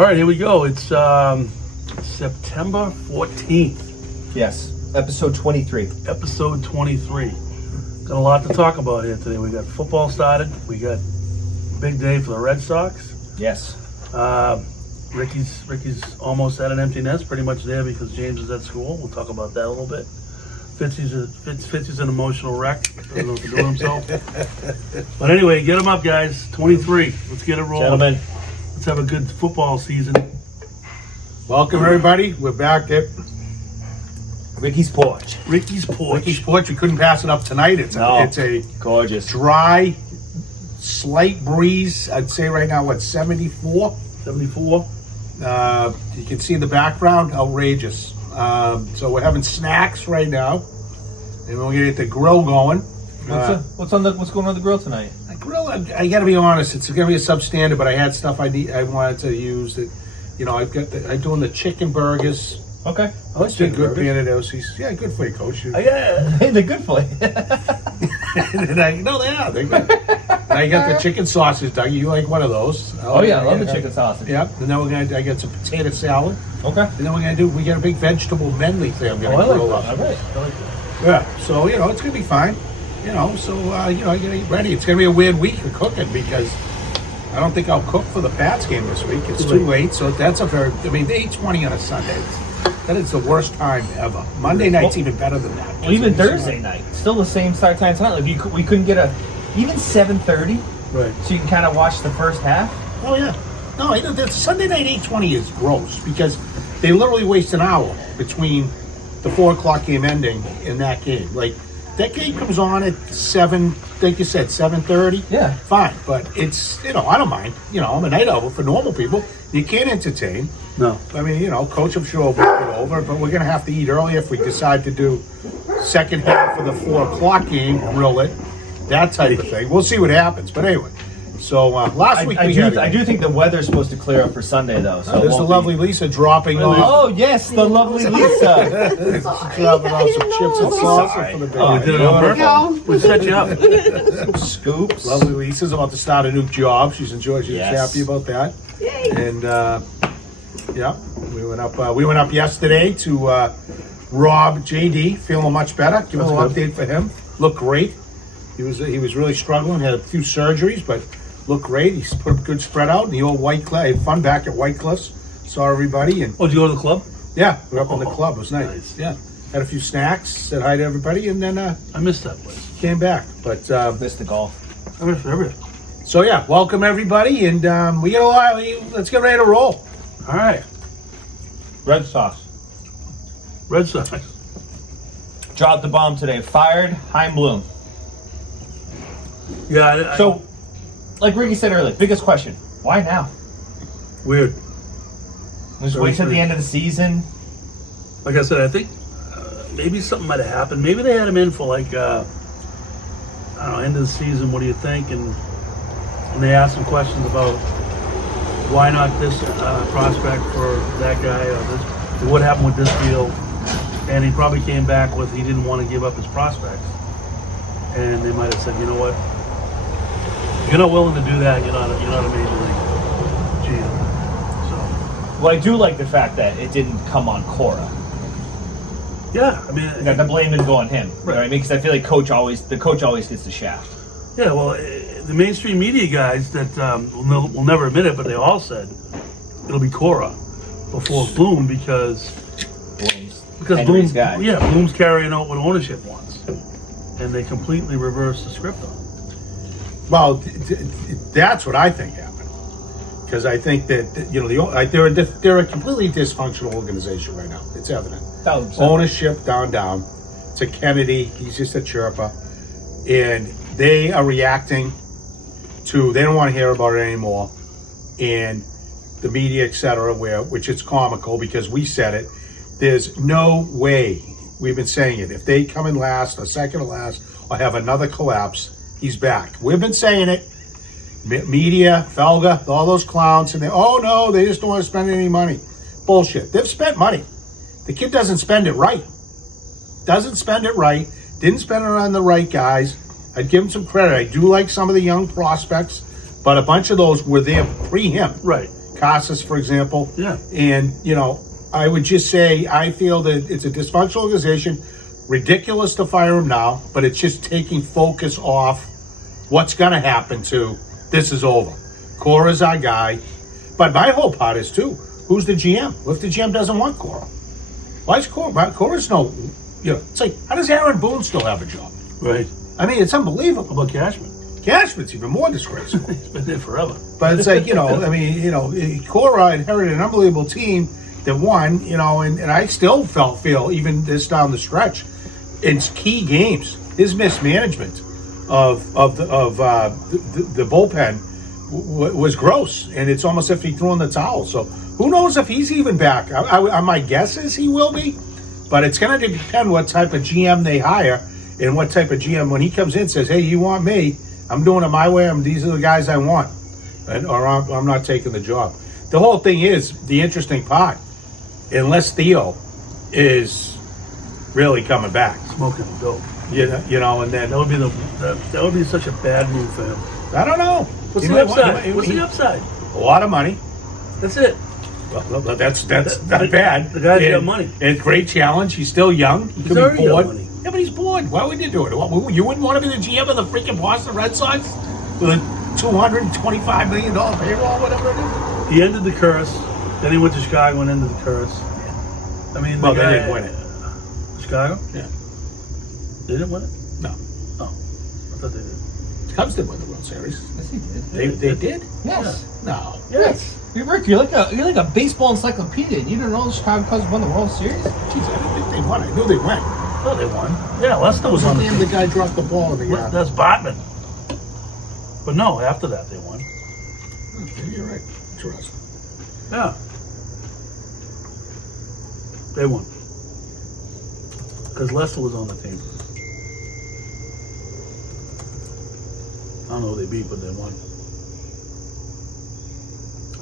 All right, here we go. It's September 14th. Yes, episode 23. Episode 23. Got a lot to talk about here today. We got football started. We got big day for the Red Sox. Yes. Ricky's almost at an empty nest, pretty much there because James is at school. We'll talk about that a little bit. Fitzy's an emotional wreck. Doesn't know what to do with himself. But anyway, get him up, guys. 23. Let's get it rolling. Gentlemen. Let's have a good football season. Welcome, everybody. We're back at Ricky's Porch. Ricky's Porch. Ricky's Porch. We couldn't pass it up tonight. It's a Gorgeous. dry, slight breeze. I'd say right now, 74? 74. You can see in the background, outrageous. So we're having snacks right now, and we're gonna get the grill going. What's going on the grill tonight? The grill, I gotta be honest, it's gonna be a substandard, but I had stuff I wanted to use. That, I'm doing the chicken burgers. Okay. Oh, it's been good being at OC's. Yeah, good for you, Coach. Yeah. Hey, they're good for you. No, they are. They're good. And I got the chicken sausage, Doug. You like one of those? Oh yeah, I love the chicken sausage. Yep. And then I got some potato salad. Okay. And then we got a big vegetable medley thing I'm I gonna like grill that. up. All right. I like that. Yeah. So it's gonna be fine. You gotta get ready. It's gonna be a weird week of cooking because I don't think I'll cook for the Pats game this week. It's too late. So that's 8:20 on a Sunday. That is the worst time ever. Monday night's even better than that. Well, even Thursday night, still the same start time tonight. Like we couldn't get even 7:30, Right. so you can kind of watch the first half. Oh yeah. No, the Sunday night 8:20 is gross because they literally waste an hour between the 4 o'clock game ending and that game. Like that game comes on at 7, like you said, 7:30. Yeah. Fine, but it's I don't mind. I'm a night owl for normal people. You can't entertain. No. I mean, Coach, I'm sure will work it over, but we're gonna have to eat early if we decide to do second half of the 4 o'clock game, grill it, that type of thing. We'll see what happens. But anyway, so last week I do think the weather's supposed to clear up for Sunday though. So there's the lovely Lisa dropping off. Oh yes, the lovely Lisa. Dropping off some chips and salsa for the baby. We did it on purpose. We set you up. Scoops. Lovely Lisa's about to start a new job. She's Yes. happy about that. And we went up yesterday to Rob JD, feeling much better. Give us an update for him. Looked great. He was really struggling, had a few surgeries, but looked great. He's put a good spread out in the old White Cliff. Had fun back at White Cliffs. Saw everybody and Oh, did you go to the club? yeah, we were up in the club. It was nice. Nice. Yeah. Had a few snacks, said hi to everybody, and then I missed that place. came back. But Missed the golf. I missed everything. so yeah, welcome everybody, and we got a lot. Let's get ready to roll. All right. Red Sox Red Sox. dropped the bomb today. Fired Heim Bloom. Yeah. So, like Ricky said earlier, biggest question: why now? Weird. Just wait till the end of the season. Like I said, I think maybe something might have happened. Maybe they had him in for like I don't know, end of the season. What do you think? And they asked some questions about why not this prospect for that guy or this. What happened with this deal? And he probably came back with he didn't want to give up his prospects. And they might have said, you know what? If you're not willing to do that, you're not a major league GM. So Well, I do like the fact that it didn't come on Cora. yeah, I mean, That the blame didn't go on him. Right. You know what I mean? Because I feel like the coach always gets the shaft. yeah. Well, the mainstream media guys that will never admit it, but they all said it'll be Cora before Bloom because Henry's Bloom's guy. Yeah, Bloom's carrying out what ownership wants, and they completely reversed the script on it. Well, that's what I think happened. Because I think that they're a completely dysfunctional organization right now. It's evident. 1,000%. Ownership down. It's a Kennedy. He's just a chirper, and they are reacting to. They don't want to hear about it anymore, and the media, etc. Which is comical because we said it. There's no way. We've been saying it. If they come in last or second to last or have another collapse, he's back. We've been saying it. Media, Felga, all those clowns, and they just don't want to spend any money. Bullshit. They've spent money. The kid doesn't spend it right. Didn't spend it on the right guys. I'd give him some credit. I do like some of the young prospects, but a bunch of those were there pre him. Right. Casas, for example. Yeah. And, you know, I would just say I feel that it's a dysfunctional organization. Ridiculous to fire him now, but it's just taking focus off what's going to happen to this is over. Cora's our guy. But my whole part is, too, who's the GM? What if the GM doesn't want Cora? Why is Cora? Cora's no, you know, it's like, how does Aaron Boone still have a job? Right. I mean, it's unbelievable. How about Cashman? Cashman's even more disgraceful. He's been there forever. But it's like, you know, I mean, you know, Cora inherited an unbelievable team that won, you know, and I still feel, even this down the stretch, in key games, his mismanagement of the bullpen was gross. And it's almost as if he threw in the towel. So who knows if he's even back? My guess is he will be. But it's going to depend what type of GM they hire and what type of GM, when he comes in, says, hey, you want me? I'm doing it my way. These are the guys I want. Or I'm not taking the job. The whole thing is, the interesting part, unless Theo is really coming back. Smoking dope. You know, and then, That would be such a bad move for him. I don't know. What's He the might upside? What's the upside? A lot of money. That's it. Well, that's not bad. The guy's got And- money. And great challenge. He's still young. He could already be got bored. money. Yeah, but he's bored. Why would you do it? You wouldn't want to be the GM of the freaking Boston Red Sox with a $225 million payroll, whatever it is? He ended the curse. Then he went to Chicago and ended the curse. I mean, Well, the they guy, didn't win it. Chicago? Yeah. They didn't win it? No. Oh, I thought they did. Cubs did win the World Series. Yes, he did. They did? Yes. No. Yes. Hey, Rick, you're like a baseball encyclopedia. You didn't know the Chicago Cubs won the World Series? Jeez, I didn't think they won. I knew they went. Oh, they won. Yeah, Lester was on the Damn, team. the guy dropped the ball in the That's Bartman. But no, after that they won. Okay, you're right. Interesting. Yeah. They won. Because Lester was on the team. I don't know who they beat, but they won.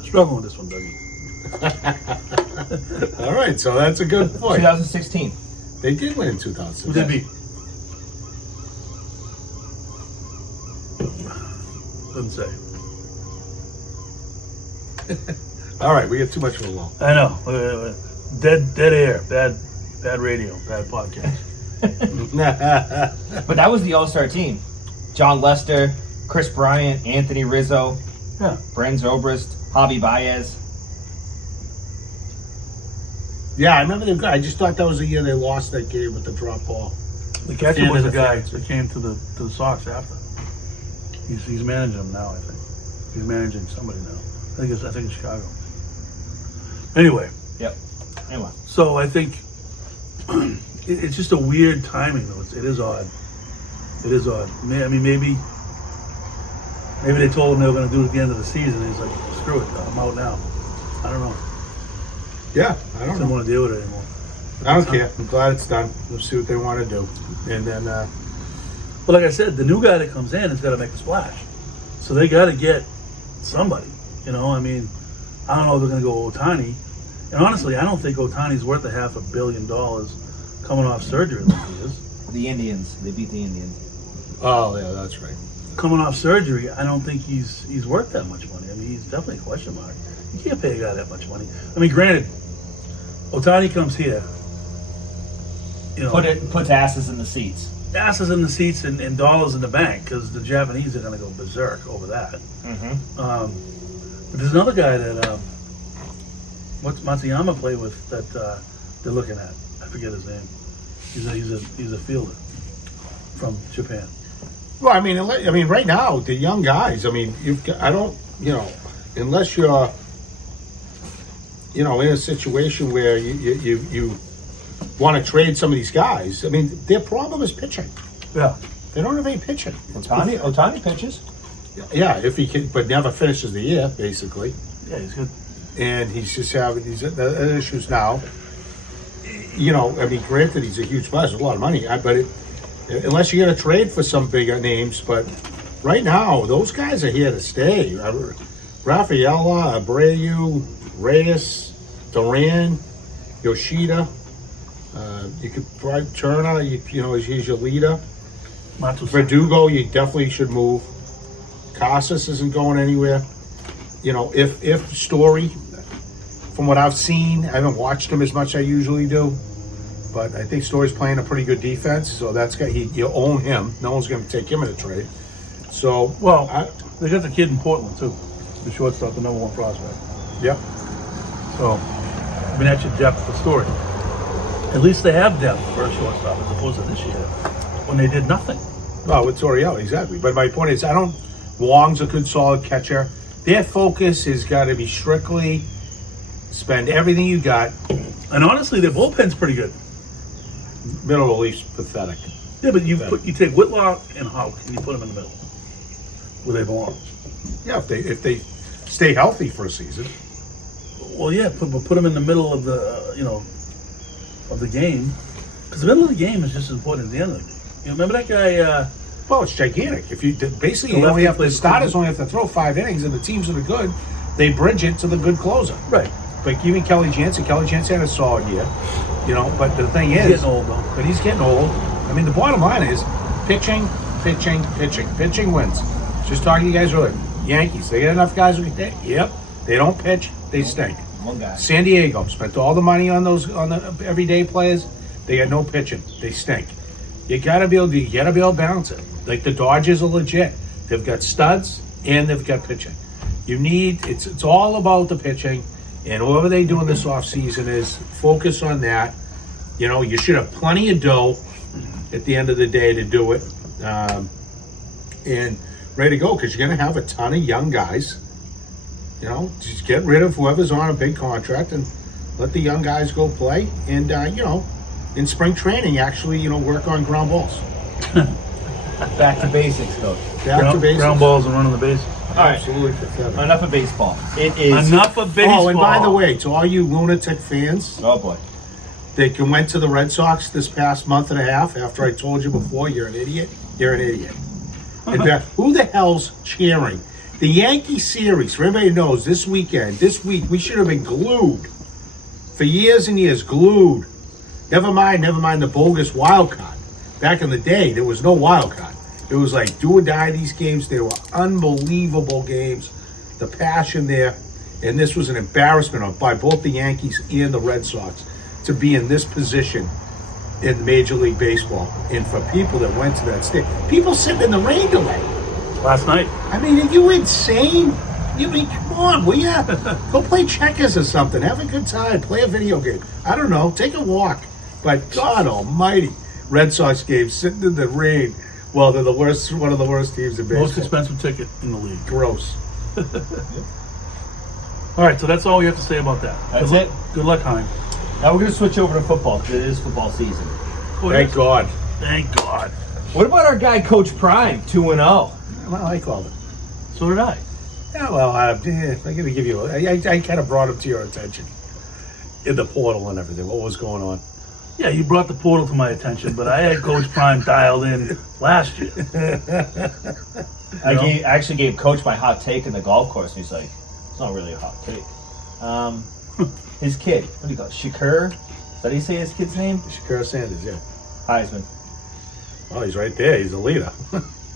Struggling with this one, Dougie. All right, so that's a good point. 2016. They did win in Who 2006. they beat? Doesn't say. All right, we get too much of a lull. I know. Dead air. Bad radio. Bad podcast. But that was the All-Star team. John Lester, Chris Bryant, Anthony Rizzo, Yeah. Brent Zobrist, Javi Baez. Yeah, I remember them. I just thought that was the year they lost that game with the drop ball. The catcher And was the the guy fans. that came to the Sox after. He's managing them now, I think. He's managing somebody now. I think it's Chicago. Anyway, Yep. Anyway. so I think it's just a weird timing though. It is odd. It is odd. I mean, maybe they told him they were going to do it at the end of the season. He's like, screw it, I'm out now. I don't know. Yeah, I I don't don't know. want to deal with it anymore. I don't care. I'm glad it's done. We'll see what they want to do. And then, But like I said, the new guy that comes in has got to make a splash. So they got to get somebody. You know, I mean, I don't know if they're going to go Ohtani. And honestly, I don't think Ohtani's worth a $500 million coming off surgery like he is. The Indians. They beat the Indians. oh, yeah, that's right. Coming off surgery, I don't think he's worth that much money. I mean, he's definitely a question mark. You can't pay a guy that much money. I mean, granted, Ohtani comes here. You know, Puts asses in the seats. asses in the seats and dollars in the bank because the Japanese are going to go berserk over that. Mm-hmm. But there's another guy that what's Matsuyama play with that they're looking at. I forget his name. He's a fielder from Japan. Well, I mean, right now the young guys. I mean, I don't, unless you're, in a situation where you want to trade some of these guys. I mean, their problem is pitching. Yeah. They don't have any pitching. Ohtani pitches. Yeah, if he can, but never finishes the year, basically. Yeah, he's good. And he's just having these issues now. I mean, granted, he's a huge player, a lot of money, but unless you're going to trade for some bigger names, but right now, those guys are here to stay. Rafaela, Abreu, Reyes, Duran, Yoshida. You could probably Turner. He's your leader. Matsusan. Verdugo, you definitely should move. Casas isn't going anywhere. if Story, from what I've seen, I haven't watched him as much as I usually do, but I think Story's playing a pretty good defense, so you own him. No one's going to take him in a trade. So, they got the kid in Portland too, the shortstop, the #1 prospect. yeah. So, I mean, that's your depth for Story. At least they have depth for a shortstop as opposed to this year when they did nothing. Well, with Toriel, exactly. But my point is, Wong's a good, solid catcher. Their focus has got to be strictly spend everything you got. And honestly, their bullpen's pretty good. Middle relief's pathetic. Yeah, but you take Whitlock and Houck and you put them in the middle where they belong. Yeah, if they stay healthy for a season. Well, yeah, put them in the middle of the of the game, because the middle of the game is just as important as the end of the game. You remember that guy? Well, it's gigantic. If you basically the The starters only have to throw 5 innings, and the teams that are good, they bridge it to the good closer. Right. Like even Kelly Jansen had a solid year, But the thing is, He's getting old though. But he's getting old. I mean, the bottom line is pitching wins. Just talking to you guys earlier. Yankees, they get enough guys who can hit. Yep. They don't pitch, they stink. One guy. San Diego spent all the money on the everyday players. They got no pitching. They stink. You gotta be able to balance it. Like the Dodgers are legit. They've got studs and they've got pitching. It's all about the pitching, and whatever they do in this offseason is focus on that. You should have plenty of dough at the end of the day to do it, and ready to go, because you're gonna have a ton of young guys. Just get rid of whoever's on a big contract and let the young guys go play. And, in spring training, actually, work on ground balls. Back to basics, coach. Back to basics. Ground balls and running the bases. All right. Absolutely pathetic. Enough of baseball. It is. Enough of baseball. Oh, and by the way, to all you lunatic fans Oh boy. that went to the Red Sox this past month and a half after I told you before, you're an idiot. You're an idiot. In fact, who the hell's cheering? The Yankee series, for everybody knows, this week, we should have been glued. For years and years, glued. Never mind the bogus wild card. Back in the day, there was no wild card. It was like do or die these games. They were unbelievable games. The passion there. And this was an embarrassment by both the Yankees and the Red Sox to be in this position in Major League Baseball. And for people that went to that state, people sitting in the rain delay. Last night. I mean, are you insane? Come on, will ya? Go play checkers or something. Have a good time. Play a video game. I don't know. Take a walk. But God almighty, Red Sox games sitting in the rain. Well, they're one of the worst teams in baseball. Most expensive ticket in the league. Gross. All right, so that's all we have to say about that. That's it. Good luck, Hein. Now we're going to switch over to football because it is football season. Thank God. Thank God. What about our guy, Coach Prime, 2-0? Well, I called it. So did I. Yeah, well, I'm going to give you. I kind of brought him to your attention in the portal and everything. What was going on? Yeah, you brought the portal to my attention, but I had Coach Prime dialed in last year. I actually gave Coach my hot take in the golf course, and he's like, it's not really a hot take. His kid, what do you call it? Shakur? Is that how you say his kid's name? Shakur Sanders, yeah. Heisman. Well, he's right there. He's the leader.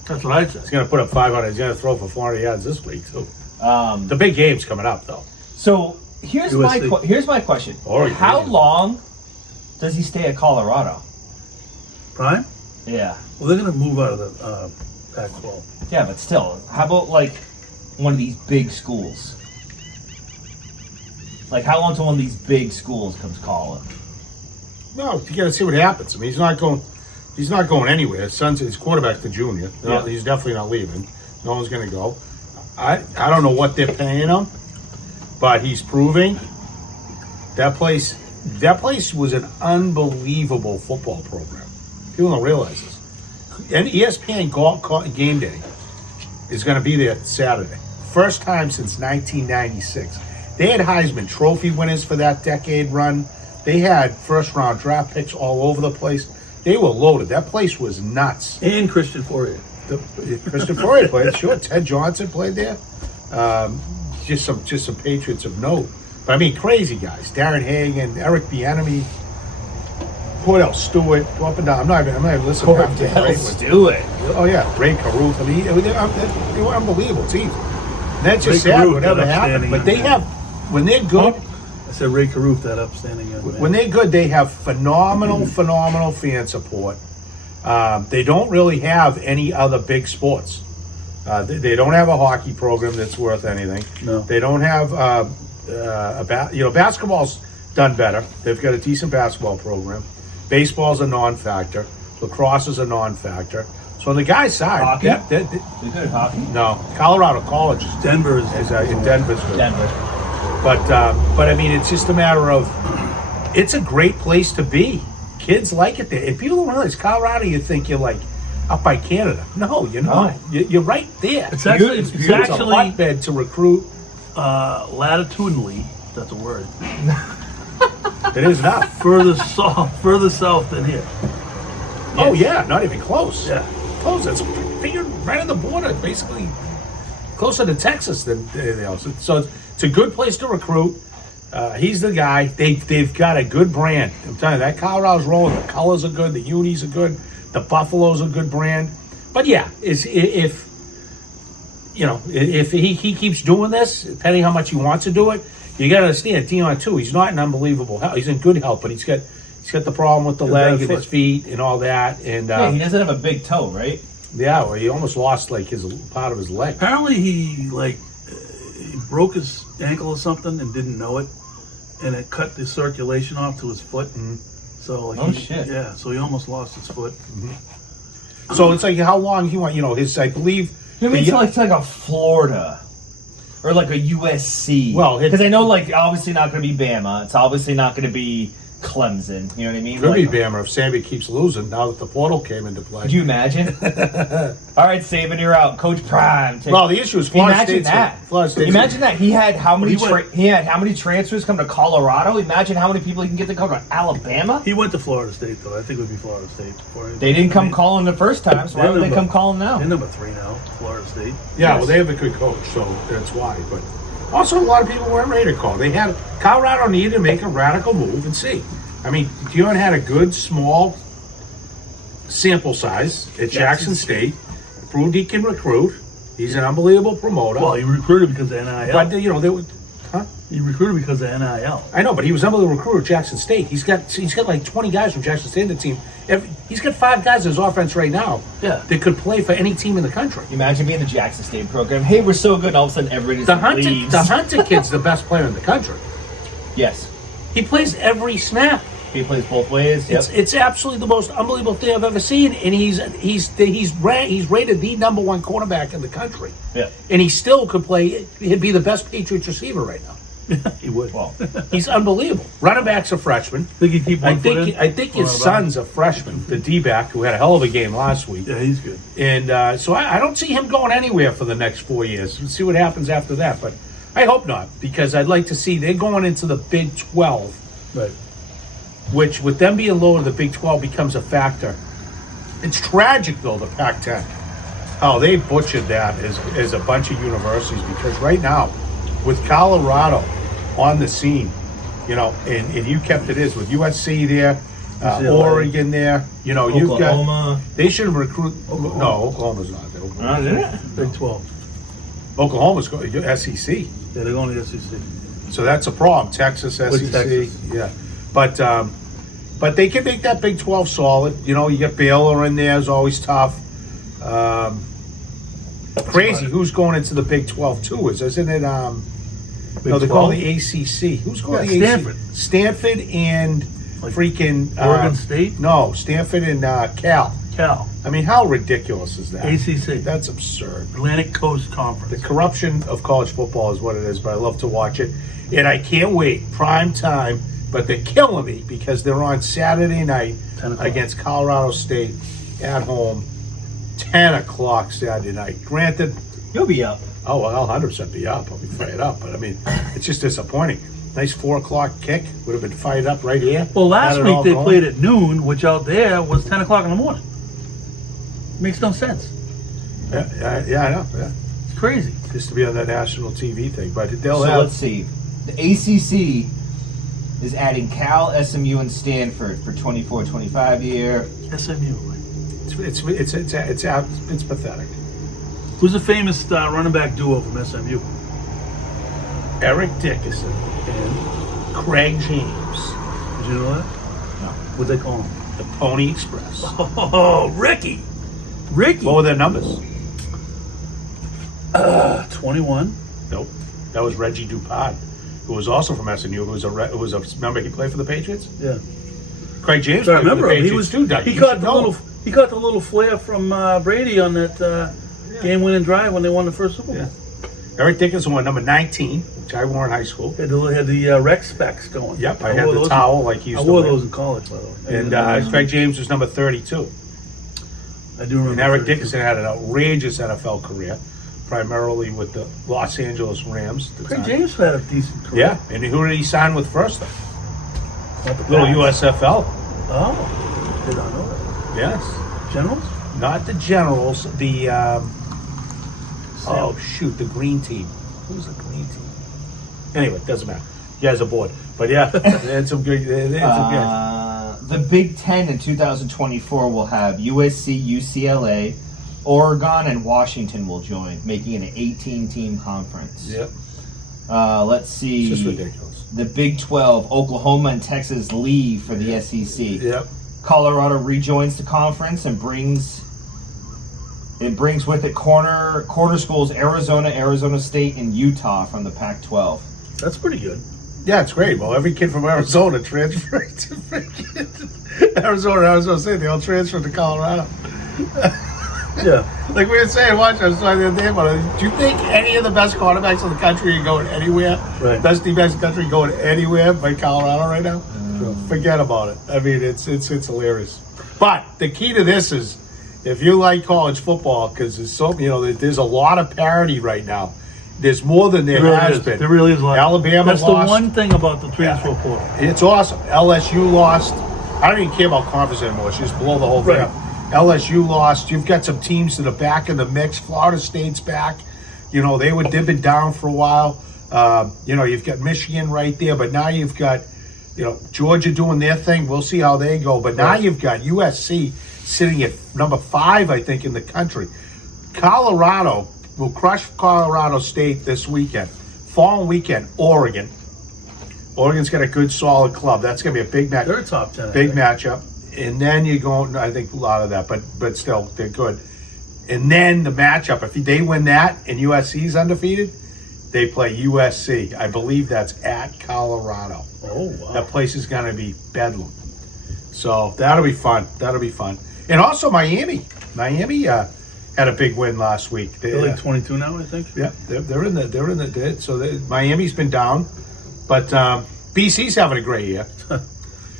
That's what I said. He's going to put up 500. He's going to throw for 400 yards this week, too. The The big game's coming up, though. So here's my question. Oregon. How long does he stay at Colorado? Prime? Yeah. Well, they're going to move out of the Pac-12. Yeah, but still, how about like one of these big schools? Like, how long till one of these big schools comes calling? No, you got to see what happens. I mean, he's not going anywhere. His quarterback's the junior. No, Yeah. He's definitely not leaving. No one's going to go. I don't know what they're paying him, but he's proving that place was an unbelievable football program. People don't realize this. And ESPN Game Day is going to be there Saturday. First time since 1996. They had Heisman Trophy winners for that decade run. They had first-round draft picks all over the place. They were loaded. That place was nuts. And Christian Fourier. Christian Fourier played. Sure, Ted Johnson played there. Just some Patriots of note. But I mean, crazy guys. Darren Hagan, Eric Bieniemy, Cordell Stewart, go up and down. I'm not even listening to Cordell Stewart. Oh yeah, Ray Caruth. I mean, they were unbelievable teams. And that's just Ray sad, Caruth, whatever that happened. upstanding But they young man. have, when they're good, I said Ray Caruth, that upstanding young man. when they're good, they have phenomenal fan support. They don't really have any other big sports. They don't have a hockey program that's worth anything. No. They don't have basketball's done better. They've got a decent basketball program. Baseball's a non-factor. Lacrosse is a non-factor. So on the guy's side, Hockey? They're good at hockey. no, Colorado College Denver is is in Denver's good. Denver. But I mean, it's just a matter of, it's a great place to be. Kids like it there. If people don't realize Colorado, you think you're like up by Canada. No, you're not. You're right there. It's actually It's it's a actually hotbed to recruit. latitudinally, if that's a word, It is now. further south than here. Oh yeah, not even close. Yeah. Close. It's figured right on the border, basically closer to Texas than anything else. So it's a good place to recruit. He's the guy. They've got a good brand. I'm telling you, that Colorado's rolling. The colors are good. The unis are good. The Buffalo's a good brand. But yeah, if he keeps doing this, depending how much he wants to do it, you got to understand Dion too. He's not in unbelievable health. He's in good health, but he's got the problem with the Good leg bad and his foot. feet and all that. And Yeah, he doesn't have a big toe, right? yeah, well, he almost lost like his part of his leg. Apparently, he broke his ankle or something and didn't know it, and it cut the circulation off to his foot. So Oh, shit. Yeah, so he almost lost his foot. So it's like how long he want? His I believe. You mean the- it's like a Florida or like a USC? Well, because I know like obviously not going to be Bama. It's obviously not going to be Clemson. You know what I mean? Could be Like, Bama if Sammy keeps losing now that the portal came into play. could you imagine? All right, Saban, you're out. Coach Prime. Well, the issue is Florida Imagine State's that. Florida State's Imagine that he had how many He went- he had how many transfers come to Colorado. Imagine how many people he can get to come to Alabama. He went to Florida State, though. I think it would be Florida State. Before he- They didn't I come mean, calling the first time, so why would they come calling They're now? number 3 now, Florida State. Yeah, Yes. well, they have a good coach, so that's why. But also, a lot of people weren't ready to call. Colorado needed to make a radical move and see. I mean, Dion had a good small sample size at Jackson State. Proved he can recruit. He's an unbelievable promoter. Well, he recruited because of NIL. but they would. Huh? He recruited because of NIL. I know, but he was an unbelievable recruiter at Jackson State. He's got like 20 guys from Jackson State in the team. He's got 5 guys in his offense right now. Yeah. That could play for any team in the country. Imagine being the Jackson State program. Hey, we're so good, and all of a sudden everybody just leaves. The Hunter kid's the best player in the country. Yes, He plays every snap. he plays both ways. Yep. It's absolutely the most unbelievable thing I've ever seen, and he's rated the number 1 cornerback in the country, Yeah. and he still could play. He'd be the best Patriots receiver right now. He would. Well, He's unbelievable. Running back's a freshman. Think he'd keep I one foot in? think his son's a freshman, the D-back who had a hell of a game last week, Yeah, he's good. and so I don't see him going anywhere for the next 4 years. We'll see what happens after that, but I hope not, because I'd like to see they're going into the Big 12. Right. Which, with them being lower, the Big 12 becomes a factor. It's tragic, though, the Pac-10. Oh, they butchered that as a bunch of universities, because right now, with Colorado on the scene, and you kept it with USC there, UCLA. Oregon there, you've got. Oklahoma. They should recruit. No, Oklahoma's not there. Did it? Big 12. Oklahoma's going to SEC. Yeah, they're going to the SEC. So that's a problem. Texas, SEC, Texas. yeah. But they can make that Big 12 solid. You get Baylor in there, is always tough. Crazy. Who's going into the Big 12 too? Isn't it? No, they call 12? the ACC. Who's going to Yeah, the Stanford. ACC? Stanford and Like freaking Oregon State? No, Stanford and Cal. Cal. I mean, how ridiculous is that? ACC. That's absurd. Atlantic Coast The Conference. corruption of college football is what it is, but I love to watch it. And I can't wait. Prime time. But they're killing me because they're on Saturday night 10 o'clock. against Colorado State at home. 10 o'clock Saturday night. Granted, You'll be up. I'll 100% be up. I'll be fired up. But I mean, it's just disappointing. Nice 4 o'clock kick. Would have been fired up right here. Well, last Had it week all they going. played at noon, which out there was 10 o'clock in the morning. Makes no sense. Yeah, I know. Yeah. It's crazy. Just to be on that national TV thing. But they'll So have. let's see. The ACC is adding Cal, SMU, and Stanford for 24-25 year. SMU. It's pathetic. Who's the famous running back duo from SMU? Eric Dickerson and Craig James. Did you know that? No. What'd they call him? The Pony Express. Oh, Ricky. Ricky. What were their numbers? 21. Nope. That was Reggie Dupont, who was also from SNU. Remember he played for the Patriots? Yeah. Craig James So I played for remember the him. Patriots too, Doug. He You caught should the know little. him. He caught the little flare from Brady on that game-winning drive when they won the first Super Bowl. Yeah. Eric Dickerson won number 19, which I wore in high school. Had the rec specs going. Yep, I had the towel like he used I to wore wear. those in college, by the way. And Craig James was number 32. I do remember. And Eric 32. Dickerson had an outrageous NFL career, primarily with the Los Angeles Rams. at the Craig time. James had a decent career. Yeah, and who did he sign with first? Though? Not the Little Pats. USFL. Oh, did not know that. Yes. Generals? Not the Generals, the the green team. Who's the green team? Anyway, doesn't matter. You guys are bored. But yeah, they had some good. The Big Ten in 2024 will have USC, UCLA, Oregon, and Washington will join, making it an 18-team conference. Yep. Let's see. It's just ridiculous. The Big 12, Oklahoma and Texas leave for the SEC. Yep. Colorado rejoins the conference and brings with it corner schools Arizona State, and Utah from the Pac-12. That's pretty good. Yeah, it's great. Well, every kid from Arizona transferred to freaking Arizona State. They all transferred to Colorado. Yeah. Like we were saying, watch, I was talking the other day about it. Do you think any of the best quarterbacks in the country are going anywhere? Right. Best defense in the country going anywhere by Colorado right now? Forget about it. I mean, it's hilarious. But the key to this is, if you like college football, because there's a lot of parity right now. There's more than there has been. There really is a lot. Alabama That's lost. the one thing about the transfer portal. It's awesome. LSU lost. I don't even care about conference anymore. It's just blow the whole thing Right. up. LSU lost. You've got some teams that are back in the mix. Florida State's back. They've been down for a while. You've got Michigan right there, but now you've got, Georgia doing their thing. We'll see how they go. But now you've got USC sitting at number 5, I think, in the country. Colorado will crush Colorado State this weekend. Following weekend, Oregon. Oregon's got a good, solid club. That's going to be a big match. They're top 10. I Big think. matchup. And then you're going, I think a lot of that, but still, they're good. And then the matchup, if they win that and USC's undefeated, they play USC. I believe that's at Colorado. Oh, wow. That place is going to be bedlam. So that'll be fun. And also Miami. Miami had a big win last week. They're like 22 now, I think. Yeah, they're in the. So Miami's been down, but BC's having a great year.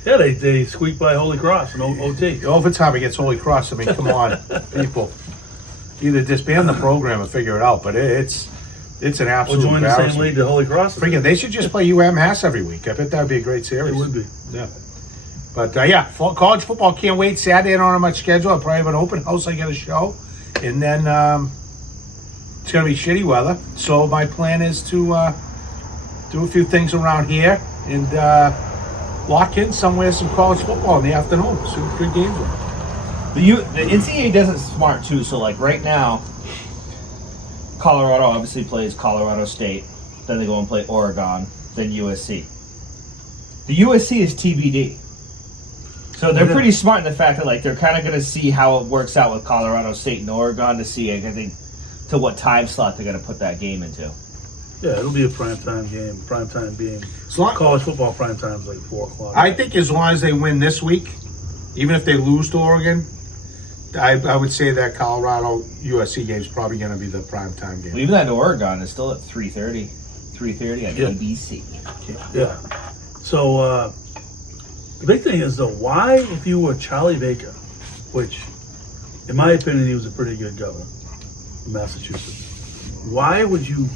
Yeah, they squeaked by Holy Cross in OT. Overtime against Holy Cross. I mean, come on, people. Either disband the program and figure it out, but it's an We'll absolute join the same embarrassment. league to Holy Cross. Freaking, they should just play UMass every week. I bet that would be a great series. It would be. Yeah. But college football can't wait. Saturday, I don't have much schedule. I'll probably have an open house. I get a show, and then it's gonna be shitty weather. So my plan is to do a few things around here and lock in somewhere some college football in the afternoon. Some good games. The NCAA does it smart too. So like right now, Colorado obviously plays Colorado State. Then they go and play Oregon. Then USC. The USC is TBD. So they're pretty smart in the fact that like they're kind of going to see how it works out with Colorado State and Oregon to see, I think, to what time slot they're going to put that game into. Yeah, it'll be a primetime game. Primetime being long- college football prime time is like 4 o'clock. I think as long as they win this week, even if they lose to Oregon, I would say that Colorado USC game is probably going to be the primetime game. Well, even that Oregon is still at 3:30 on Yeah. ABC. Yeah. So the big thing is though, why if you were Charlie Baker, which in my opinion he was a pretty good governor of Massachusetts, why would you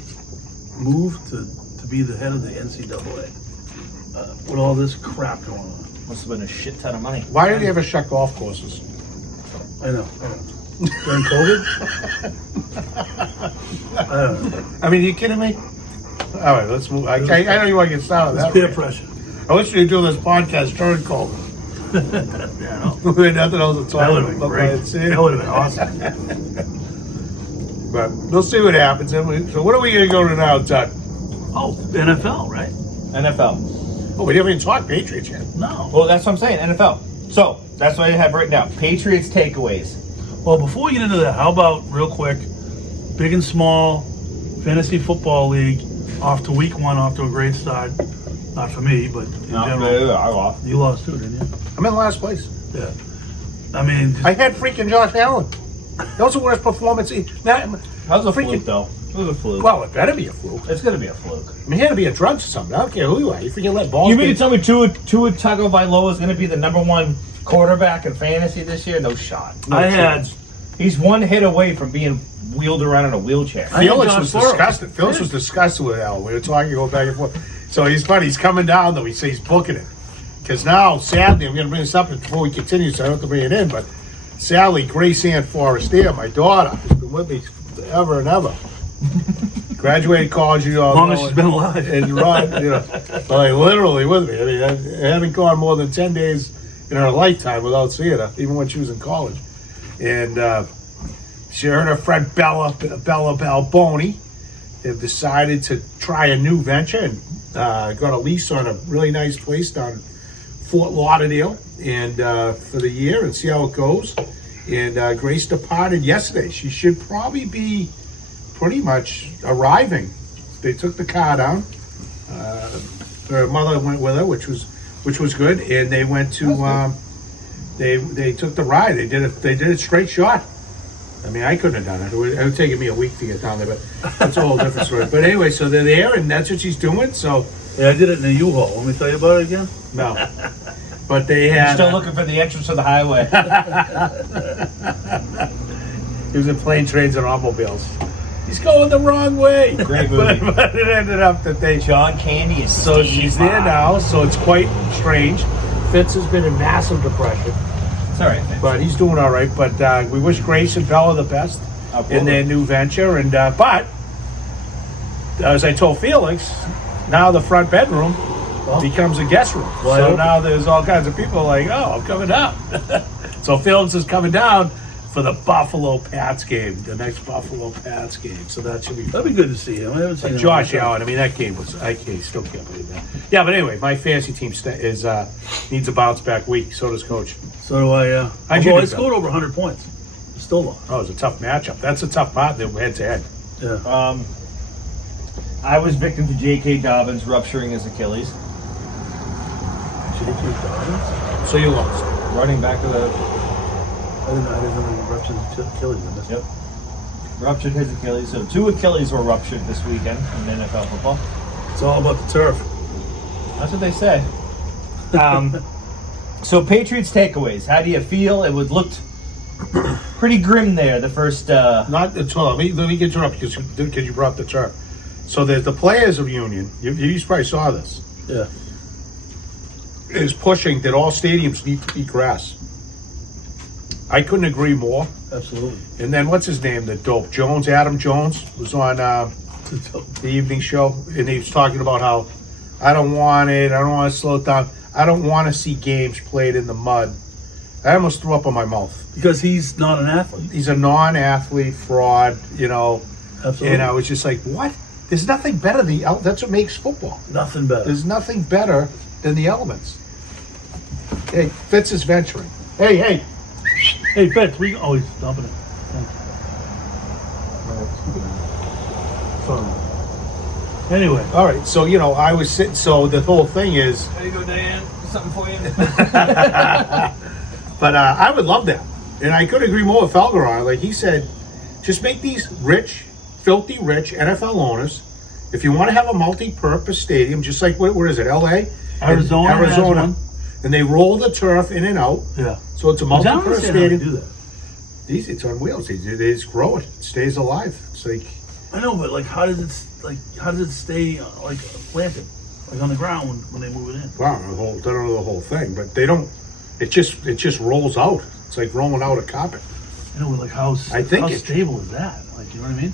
move to be the head of the NCAA with all this crap going on? Must have been a shit ton of money. Why did they ever shut golf courses? I know. During COVID? I don't know. I mean, are you kidding me? All right, let's move. I know you want to get started. It's That peer way. pressure. I wish we could do this podcast during COVID. We had nothing else to talk That would about. have been great. See? That would have been awesome. But we'll see what happens. And so what are we going to go to now, Doug? Oh, NFL, right? NFL. Oh, we haven't even talked Patriots yet. No. Well, that's what I'm saying. NFL. So that's what I have right now. Patriots takeaways. Well, before we get into that, how about real quick, big and small fantasy football league off to week 1, off to a great start. Not for me, but in general. I lost. You lost too, didn't you? I'm in last place. Yeah. I mean, I had freaking Josh Allen. That was the worst performance. That was a fluke, though. It was a fluke. Well, it better be a fluke. It's going to be a fluke. I mean, he had to be a drugs or something. I don't care who you are. You freaking let balls. You mean to tell me Tua Tagovailoa is going to be the number 1 quarterback in fantasy this year? No shot. No chance. He's one hit away from being wheeled around in a wheelchair. Felix was disgusted. Felix was disgusted with Allen. We were talking, going back and forth. So he's funny. He's coming down, though. He says he's booking it. Because now, sadly, I'm going to bring this up before we continue, so I don't have to bring it in, but sadly, Grace Ann Forrestier, my daughter, has been with me forever and ever. Graduated college, you know. as long as she's been alive. And run, you know, like literally with me. I mean, I haven't gone more than 10 days in her lifetime without seeing her, even when she was in college. And she and her friend Bella Balboni have decided to try a new venture and got a lease on a really nice place down in Fort Lauderdale and for the year and see how it goes. And Grace departed yesterday. She should probably be pretty much arriving. They took the car down. Her mother went with her, which was good. And they went to they took the ride. They did it straight shot. I mean, I couldn't have done it. It would have taken me a week to get down there, but that's a whole different story. But anyway, so they're there, and that's what she's doing. So Yeah, I did it in a U-Haul. Want me to tell you about it again? no, but they had. Still looking for the entrance to the highway. He was in plane, trains, and automobiles. He's going the wrong way. Great movie. but it ended up that they. John Candy is So she's there now. So it's quite strange. Fitz has been in massive depression, It's all right, man. but he's doing all right. But we wish Grace and Bella the best in their new venture. And but as I told Felix, now the front bedroom becomes a guest room. Wide so open. now there's all kinds of people like, oh, I'm coming down. So Felix is coming down for the Buffalo Pats game, the next Buffalo Pats game. So that should be fun. That'd be good to see him. I haven't seen him. Josh Allen, I mean, that game was, still can't believe that. Yeah, but anyway, my fantasy team is needs a bounce back week. So does Coach. So do I, How'd you although do, I scored over 100 points. Still lost. Oh, it was a tough matchup. That's a tough part, head to head. Yeah. I was victim to J.K. Dobbins rupturing his Achilles. J.K. Dobbins? So you lost. Running back to the... I didn't know he ruptured his Achilles. I missed it. Yep. Ruptured his Achilles. So 2 Achilles were ruptured this weekend in NFL football. It's all about the turf. That's what they say. So Patriots takeaways. How do you feel? It looked pretty grim there. The first. Not at all. Let me interrupt because you brought up the turf. So there's the Players of Union. You probably saw this. Yeah. Is pushing that all stadiums need to be grass. I couldn't agree more. Absolutely. And then what's his name? The dope Jones, Adam Jones, was on the evening show, and he was talking about how I don't want it. I don't want to slow it down. I don't want to see games played in the mud. I almost threw up on my mouth. Because he's not an athlete. He's a non-athlete fraud, Absolutely. And I was just like, what? There's nothing better than that's what makes football. Nothing better. There's nothing better than the elements. Hey, Fitz is venturing. Hey. Hey, Fitz, oh, he's dumping it. Thanks. Sorry. Anyway. All right, so, I was sitting, so the whole thing is, There you go, Diane. Something for you. but I would love that. And I couldn't agree more with Felger on it. Like he said, just make these filthy rich NFL owners, if you want to have a multi-purpose stadium, just like, what is it, LA? Arizona. Has one. And they roll the turf in and out. Yeah. So it's a I don't multi-purpose understand how they stadium. do that. It's on wheels. They just grow it. It stays alive. It's like, I know, but how does it stay planted, on the ground when they move it in? wow, I don't know the whole thing, but they don't. It just rolls out. It's like rolling out a carpet. I know, but how think stable is that? You know what I mean?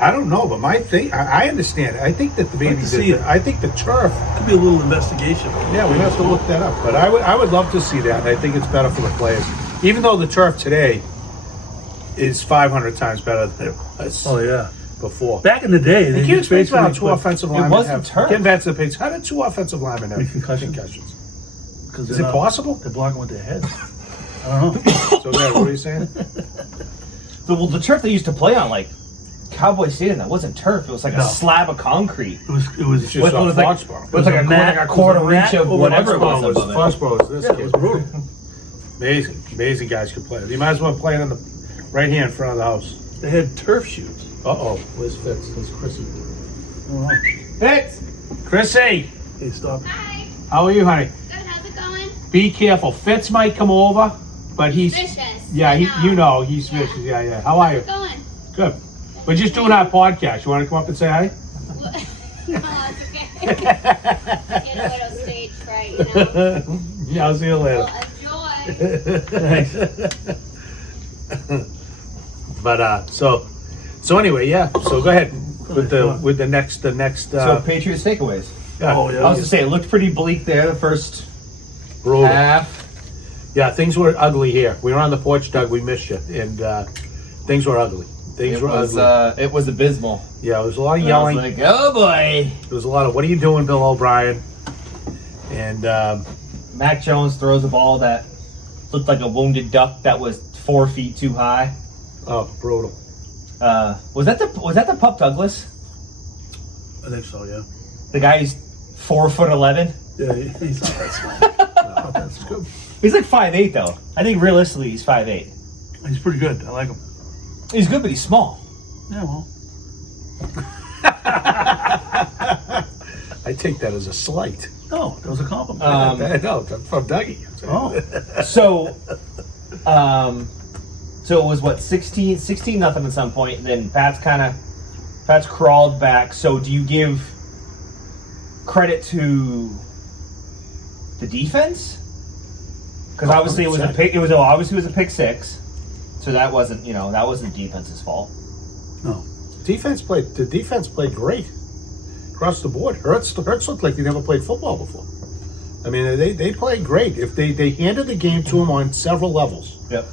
I don't know, but my thing, I understand it. I think that I think the turf. Could be a little investigation. Yeah, we have to look that up. But I would love to see that. And I think it's better for the players, even though the turf today is 500 times better than it was Oh yeah. before. Back in the day, they Can you just explain to me how basically two offensive linemen wasn't have... turf. Getting back to the pigs, how did two offensive linemen have Concussions? concussions? because Is it possible? They're blocking with their heads. I don't know. So, Dad, what are you saying? The turf they used to play on, like Cowboy Stadium, that wasn't turf. It was like No. a slab of concrete. It was It's just With- off with like- Foxborough. With like a quarter it was a reach mat of over whatever it was Foxborough. above it. Foxborough is this Yeah, it kid. was brutal. Amazing guys could play. You might as well play it on the right here in front of the house. They had turf shoes. Uh-oh. Where's Fitz? Where's Chrissy? I don't know. Fitz! Chrissy! Hey, stop. Hi. How are you, honey? Good. How's it going? Be careful. Fitz might come over, but he's... Vicious. Yeah, I you know, he's vicious. Yeah. How are you? How's it going? Good. We're just doing our podcast. You want to come up and say hi? No, it's okay. Get a little stage fright, you know. Yeah, I'll see you later. Well, enjoy. Thanks. But so anyway, yeah. So go ahead with the next So Patriots takeaways. yeah, Oh, yeah. I was gonna say it looked pretty bleak there the first brutal. half. Yeah, things were ugly here. We were on the porch, Doug. We missed you, and things were ugly. Things It were was ugly. it was abysmal. Yeah, there was a lot of And I was yelling. like, oh boy. There was a lot of "What are you doing, Bill O'Brien?" And Mac Jones throws a ball that looked like a wounded duck that was 4 feet too high. oh, brutal. Was that the Pup Douglas? I think so, yeah. The guy's 4'11". Yeah, he's not that small. Not that small. He's like 5'8" though. I think realistically he's 5'8". He's pretty good. I like him. He's good, but he's small. Yeah, well. I take that as a slight. No, that was a compliment. I know from Dougie. Oh. So, so it was what 16 nothing at some point, and then Pat's crawled back. So do you give credit to the defense? Because obviously it was a 100%. pick. Obviously it was a pick six. So that wasn't defense's fault. No. The defense played great across the board. Hurts looked like they never played football before. I mean, they played great. If they handed the game to him on several levels. Yep.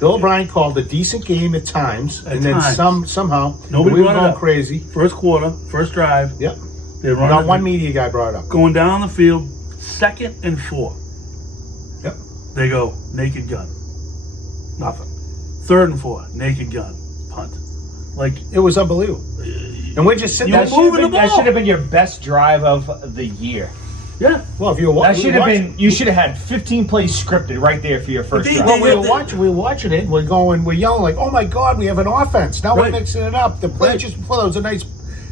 Bill O'Brien called a decent game at times, At and then times. somehow Nobody we were brought it going up. crazy. First quarter, first drive. Yep. They run Not one media guy brought it up. going down the field, 2nd and 4. Yep. They go naked gun. Nothing. 3rd and 4, naked gun, punt. Like It was unbelievable. And we're just sitting You there. were moving the That ball. should have been your best drive of the year. yeah. Well, if you were That watching, should have been. You should have had 15 plays scripted right there for your first they- drive. Well, we were watching it, and we're yelling like, "Oh my God, we have an offense!" Now we're Right. mixing it up. The play Right. just before, there was a nice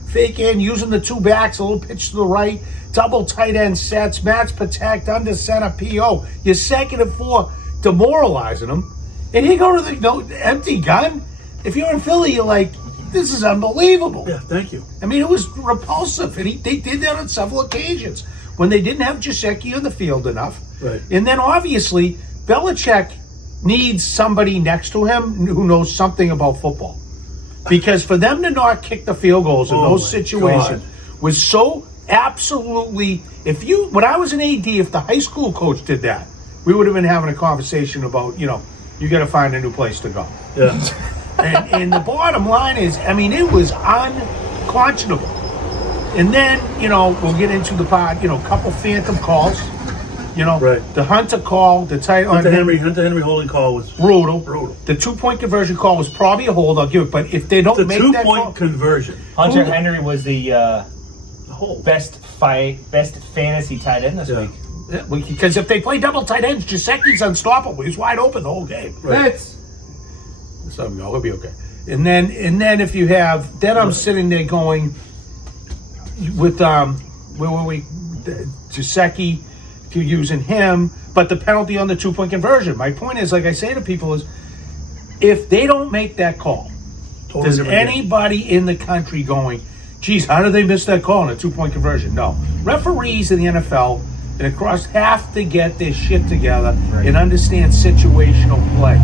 fake end, using the two backs, a little pitch to the right, double tight end sets, match protect, under center PO. You're 2nd and 4, demoralizing them, and you go to the empty gun. If you're in Philly, you're like, "This is unbelievable." Yeah, thank you. I mean, it was repulsive, and they did that on several occasions when they didn't have Gesicki on the field enough. Right. And then obviously, Belichick needs somebody next to him who knows something about football, because for them to not kick the field goals in Oh those my situations God. was so absolutely. When I was an AD, if the high school coach did that, we would have been having a conversation about you got to find a new place to go. Yeah. And the bottom line is, I mean, it was unconscionable. And then, we'll get into the part, couple phantom calls. Right. The Hunter call, the tight Hunter Henry holding call was brutal. brutal. The 2-point conversion call was probably a hold, I'll give it. But if they don't The make that 2-point call, conversion. Hunter Henry was the The whole. best fantasy tight end this Yeah. week. because if they play double tight ends, Gesicki's unstoppable. He's wide open the whole game. Right. So he'll be okay. And then if you have, then I'm sitting there going with where were we? Gesicki, if you're using him, but the penalty on the 2-point conversion. My point is, like I say to people, is if they don't make that call, Totally does different game. anybody in the country going, geez, how did they miss that call on a 2-point conversion? No. Referees in the NFL and across have to get their shit together and understand situational play.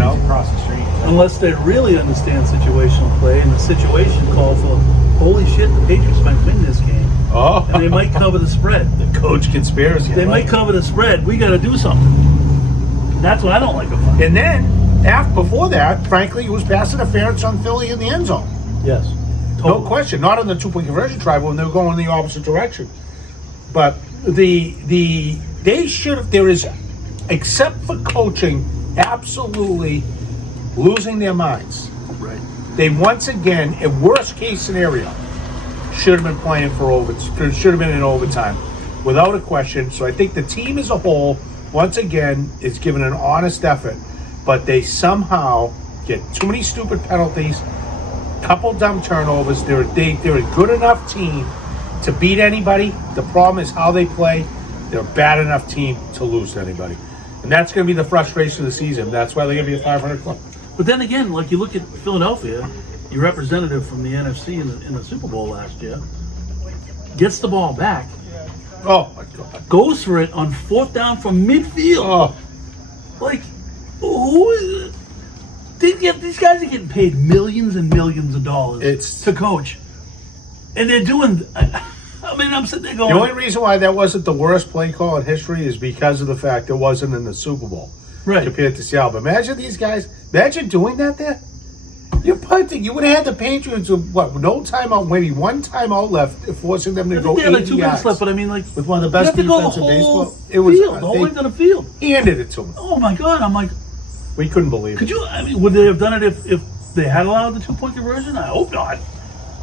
Across the street. Unless they really understand situational play, and the situation call for, holy shit, the Patriots might win this game. Oh, And they might cover the spread. the coach conspiracy. They might cover the spread. We got to do something. And that's what I don't like about it. And then before that, frankly, it was pass interference on Philly in the end zone. Yes. No question. Not on the 2-point conversion try when they were going in the opposite direction. But they should have. There is, except for coaching, absolutely losing their minds. Right. They once again, a worst case scenario, should have been playing for should have been in overtime, without a question. So I think the team as a whole, once again, is giving an honest effort, but they somehow get too many stupid penalties, couple dumb turnovers. They're a good enough team to beat anybody. The problem is how they play. They're a bad enough team to lose to anybody, and that's going to be the frustration of the season. That's why they're going to be a 500 club. But then again, like you look at Philadelphia, your representative from the NFC in the Super Bowl last year, gets the ball back, Oh my God! goes for it on 4th down from midfield. Oh, Like, who is? These guys are getting paid millions and millions of dollars to coach, and they're doing. I mean, I'm sitting there going. the only reason why that wasn't the worst play call in history is because of the fact it wasn't in the Super Bowl. Right. Compared to Seattle. But imagine these guys, imagine doing that there. You're punting. You would have had the Patriots with what? No timeout, maybe one timeout left, forcing them to I go think they had 80 like 2 minutes yards. left, but I mean, like, With one of the you best have to go defense the in whole baseball. It was field, the whole length of the field. handed it to them. Oh my God! I'm like, We couldn't believe could it. you? I mean, would they have done it if they had allowed the 2-point conversion? I hope not.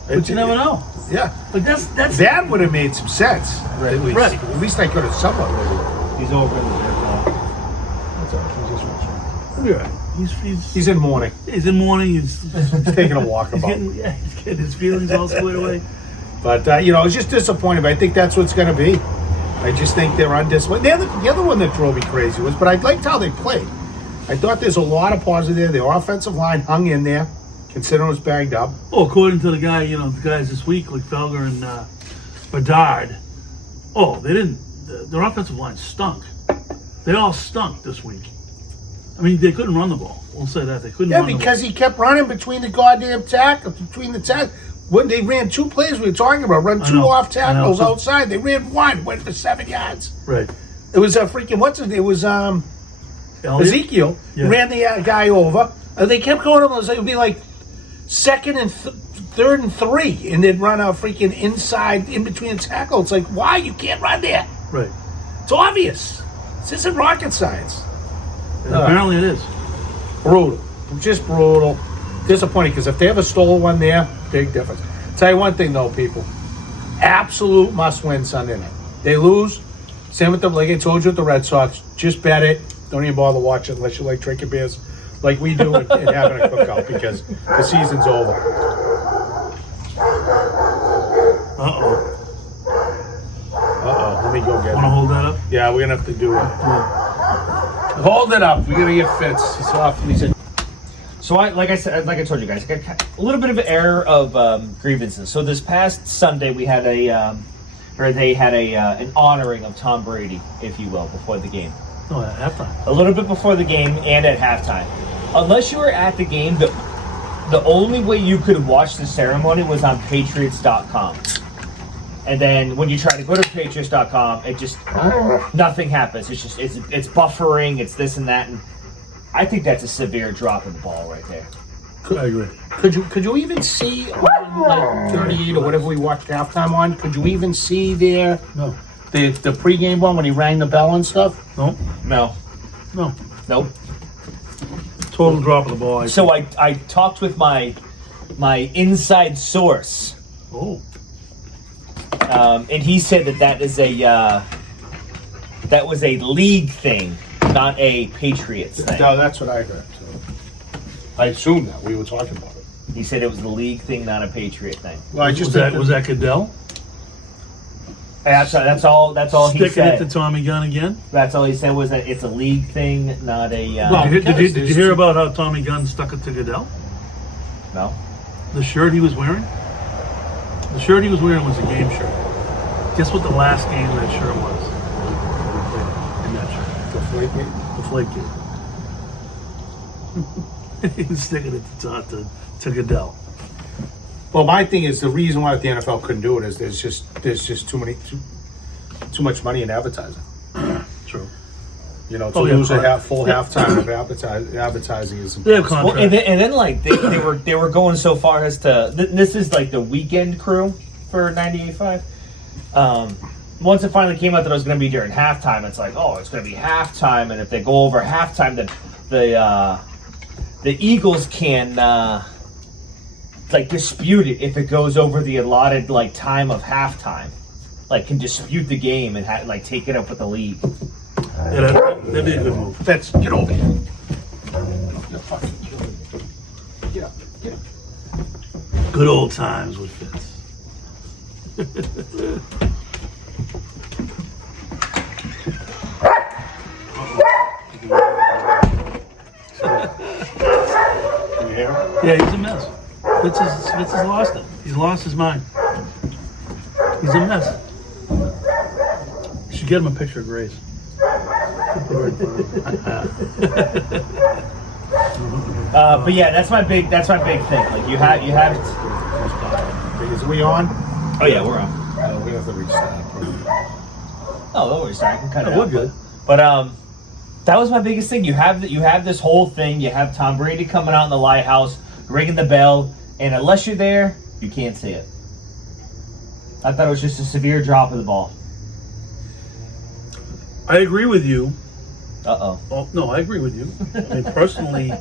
But you never know. Yeah. Like that's That would have made some sense. Right. At least. Right. At least I could have somewhat maybe. He's over in the That's all right. He's just watching. yeah. He's in mourning. He's in mourning. He's He's taking a walk about. he's getting his feelings all squared away. But, it's just disappointing. But I think that's what it's going to be. I just think they're undisciplined. The other one that drove me crazy was, but I liked how they played. I thought there's a lot of positive there. The offensive line hung in there, considering it was banged up. Oh, according to the guys this week, like Felger and Bedard, they didn't. Their offensive line stunk. They all stunk this week. I mean, they couldn't run the ball. We'll say that. They couldn't Yeah, run the ball. because he kept running between the goddamn between the tackles. When they ran 2 plays, we were talking about run 2 know. off tackles I know. outside. They ran 1, went for 7 yards. Right. It was a freaking it was Elliott? Ezekiel Yeah. ran the guy over. They kept going over. It would be like 2nd and 3rd and 3, and they'd run a freaking inside in between the tackles. It's like, why you can't run there? Right. It's obvious. This isn't rocket science. And apparently it is. Brutal. Just brutal. Disappointing, because if they ever stole one there, big difference. Tell you one thing, though, people. Absolute must-win Sunday night. They lose. Same with like I told you with the Red Sox. Just bet it. Don't even bother watching unless you like drinking beers like we do and having a cookout, because the season's over. Uh-oh. Let me go get Want to it. hold that up? Yeah, we're going to have to do it. Hold it up. We're going to get Fitz. He's awfully sick. So like I told you guys, I got a little bit of an error of grievances. So this past Sunday we had they had an honoring of Tom Brady, if you will, before the game. No, at halftime. A little bit before the game and at halftime. Unless you were at the game, the only way you could watch the ceremony was on Patriots.com. And then when you try to go to Patriots.com, it just nothing happens. It's just it's buffering. It's this and that, and I think that's a severe drop in the ball right there. I agree. Could you even see on like 38 or whatever we watched halftime on? Could you even see there No. the pregame one when he rang the bell and stuff? No. No, nope. Total drop of the ball. So I talked with my inside source, Oh. and he said that was a league thing, not a Patriots thing. No, that's what I heard. So I assumed that we were talking about it. He said it was the league thing, not a Patriot thing. Well, I just Was that Goodell? That's all he Sticking said. it to Tommy Gunn again? That's all he said was that it's a league thing, not a. Well, Did you hear about how Tommy Gunn stuck it to Goodell? No. The shirt he was wearing? The shirt he was wearing was a game shirt. Guess what the last game that shirt was? In that shirt. The Flake game. He was sticking it to Goodell. Well, my thing is the reason why the NFL couldn't do it is there's just too much money in advertising. True. You know, to Oh, yeah, lose a correct. full halftime of advertising is They have impossible. contract. Well, and then like they were going so far as to this is like the weekend crew for 98.5. Once it finally came out that it was going to be during halftime, it's like, oh, it's going to be halftime, and if they go over halftime, then the Eagles can like dispute it if it goes over the allotted like time of halftime, like can dispute the game and like take it up with the league. Yeah, that'd be a good move. Fitz, get over here. You're fucking killing me. Get up, get up. Good old times with Fitz. Can you hear him? Yeah, he's a mess. Fitz has lost it. He's lost his mind. He's a mess. You should get him a picture of Grace. But yeah, that's my big thing. Like you have. Is we on? Oh yeah, we're on. We have to restart. Oh, don't worry, sorry, I can cut it We're out. good. But that was my biggest thing. You have this whole thing. You have Tom Brady coming out in the lighthouse, ringing the bell, and unless you're there, you can't see it. I thought it was just a severe drop of the ball. I agree with you. Uh-oh. Oh, no, I agree with you. I mean, personally,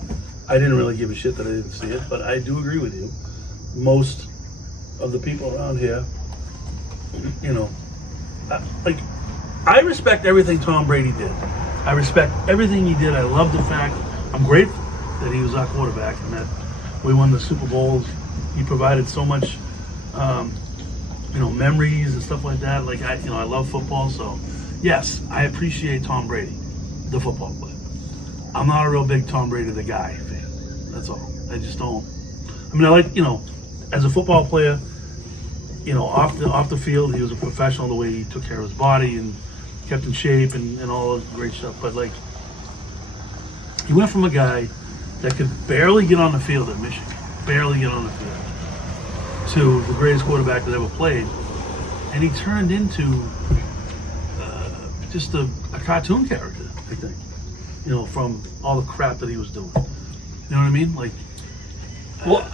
I didn't really give a shit that I didn't see it, but I do agree with you. Most of the people around here, you know, I respect everything Tom Brady did. I respect everything he did. I love the fact, I'm grateful that he was our quarterback and that we won the Super Bowls. He provided so much, memories and stuff like that. Like, I love football, so yes, I appreciate Tom Brady, the football player. I'm not a real big Tom Brady, the guy fan. That's all. I just don't. I mean, I like, as a football player, off the field, he was a professional the way he took care of his body and kept in shape and all the great stuff. But, like, he went from a guy that could barely get on the field at Michigan, barely get on the field, to the greatest quarterback that ever played. And he turned into just a cartoon character, I think, from all the crap that he was doing. You know what I mean? Like, Well,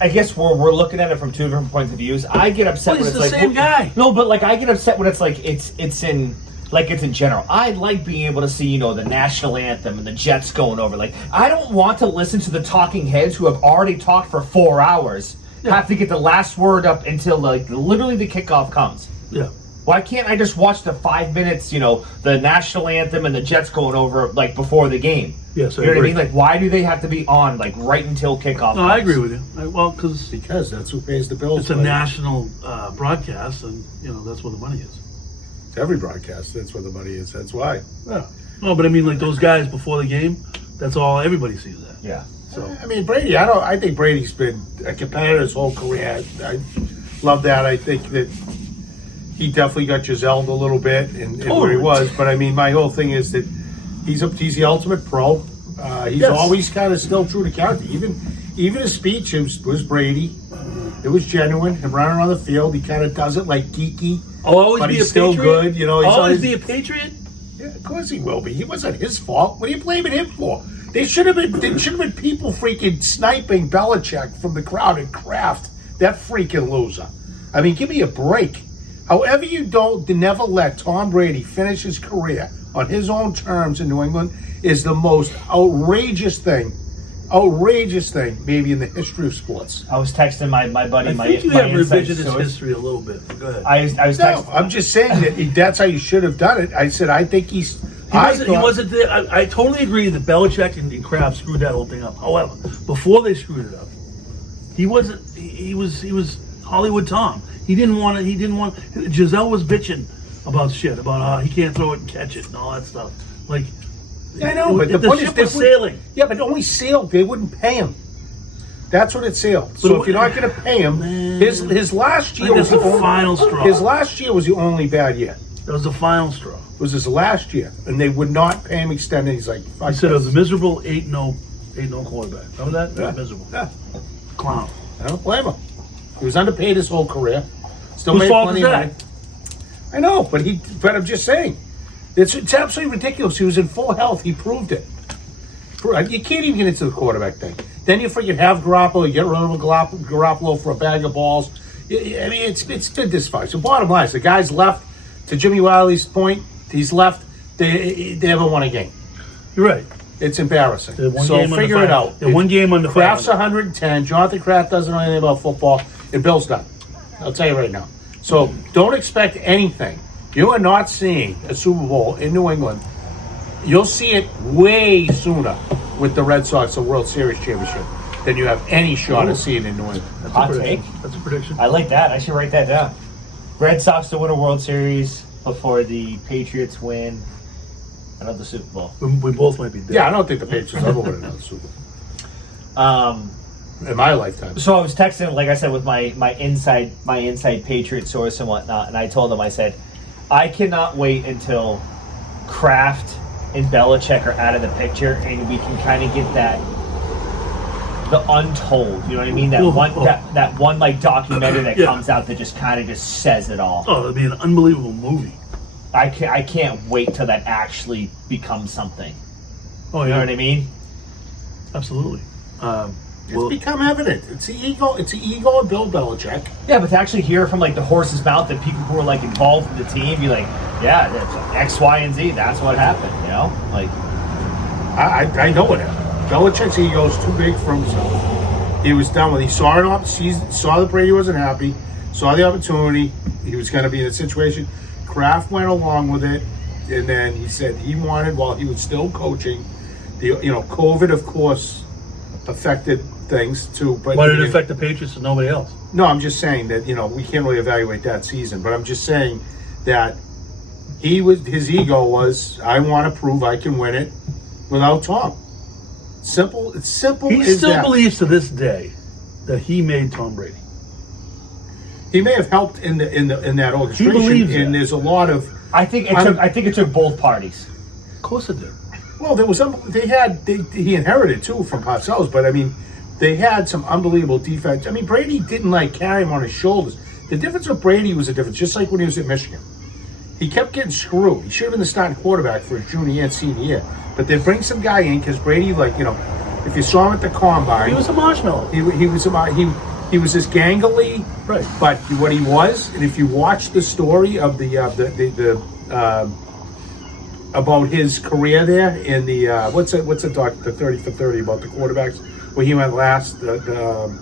I guess we're looking at it from two different points of views. I get upset Well, when he's it's the like same guy. No, but like I get upset when it's like it's in general. I like being able to see the national anthem and the Jets going over. Like I don't want to listen to the talking heads who have already talked for 4 hours have to get the last word up until like literally the kickoff comes. yeah. Why can't I just watch the 5 minutes, the national anthem and the Jets going over like before the game? Yes, I You know what I agree. mean? Like, why do they have to be on like right until kickoff? No, I agree with you. Because that's who pays the bills. it's a buddy. national broadcast, and that's where the money is. Every broadcast, that's where the money is. That's why. Yeah. No, but I mean, like those guys before the game, that's all everybody sees that. Yeah. So I mean, Brady. I think Brady's been a competitor his whole career. I love that. I think that he definitely got Giselle a little bit and where he Totally. was. But I mean, my whole thing is that he's the ultimate pro. He's Yes. always kind of still true to character. Even his speech was Brady. It was genuine. Him running on the field, he kind of does it like geeky. I'll always But be he's a still patriot. good, He's I'll always always be a patriot. Yeah, of course he will be. He wasn't his fault. What are you blaming him for? There should have been people freaking sniping Belichick from the crowd at Kraft. That freaking loser. I mean, give me a break. However, never let Tom Brady finish his career on his own terms in New England is the most outrageous thing maybe in the history of sports. I was texting my buddy. I my think you my have inside revisionist source. history a little bit. Go ahead. I was No, texting. I'm just saying that's how you should have done it. I said I think He wasn't there. I totally agree that Belichick and Kraft screwed that whole thing up. However, before they screwed it up, he wasn't. He was Hollywood Tom. He didn't want. Giselle was bitching about shit about he can't throw it and catch it and all that stuff. Like, I know, but the point is ship was sailing. Yeah, but only sailed. They wouldn't pay him. That's what it sailed. So if you're not going to pay him, his last year was the final straw. His last year was the only bad year. That was the final straw. It was his last year, and they would not pay him extended. He's like, fuck He said it was a this. miserable 8-0 quarterback. Remember that? Yeah. Miserable. Yeah, Clown. I don't blame him. He was underpaid his whole career. Still Whose made fault plenty is of that? money. I know, but I'm just saying. It's absolutely ridiculous. He was in full health. He proved it. You can't even get into the quarterback thing. Then you freaking have Garoppolo, you get rid of Garoppolo for a bag of balls. I mean, it's been dysfunctional. So bottom line is the guy's left. To Jimmy Wiley's point, he's left. They haven't won a game. You're right. It's embarrassing. They won So game under figure it 500. out. They won game under Kraft's 500. 110. Jonathan Kraft doesn't know anything about football. And Bill's done. I'll tell you right now. So don't expect anything. You are not seeing a Super Bowl in New England. You'll see it way sooner with the Red Sox, a World Series championship, than you have any shot of seeing in New England. That's Hot a prediction. take. That's a prediction. I like that. I should write that down. Red Sox to win a World Series before the Patriots win another Super Bowl. We both might be dead. Yeah, I don't think the Patriots ever win another Super Bowl in my lifetime. So I was texting, like I said, with my inside Patriot source and whatnot, and I told him, I said, I cannot wait until Kraft and Belichick are out of the picture, and we can kind of get the untold. You know what I mean? That one like documentary that comes out that just kind of just says it all. Oh, it'd be an unbelievable movie. I can't wait till that actually becomes something. Oh, You know yeah. what I mean? Absolutely. It's become evident. It's the ego. It's the ego of Bill Belichick. Yeah, but to actually hear from like the horse's mouth that people who are like involved in the team be like, yeah, that's X, Y, and Z. That's what happened. You know, like I know it happened. Belichick's ego is too big for himself. He was done with. He saw saw that Brady wasn't happy. Saw the opportunity. He was going to be in a situation. Kraft went along with it, and then he said he wanted, while he was still coaching, COVID, of course, affected things too. But Why did it affect the Patriots and nobody else? No, I'm just saying that we can't really evaluate that season. But I'm just saying that his ego was, I want to prove I can win it without Tom. Simple. It's simple. He as still that. believes to this day that he made Tom Brady. He may have helped in that orchestration. He believes and that. there's a lot of. I think it took both parties. Of course it did. Well, there was he inherited too from Parcells, but I mean, they had some unbelievable defense. I mean, Brady didn't carry him on his shoulders. The difference with Brady was a difference, just like when he was at Michigan. He kept getting screwed. He should have been the starting quarterback for his junior and senior year. But they bring some guy in because Brady, if you saw him at the combine, He was a marshmallow. he was this gangly, Right. But what he was, and if you watch the story of about his career there in the what's the doc, the 30 for 30 about the quarterbacks where he went last, the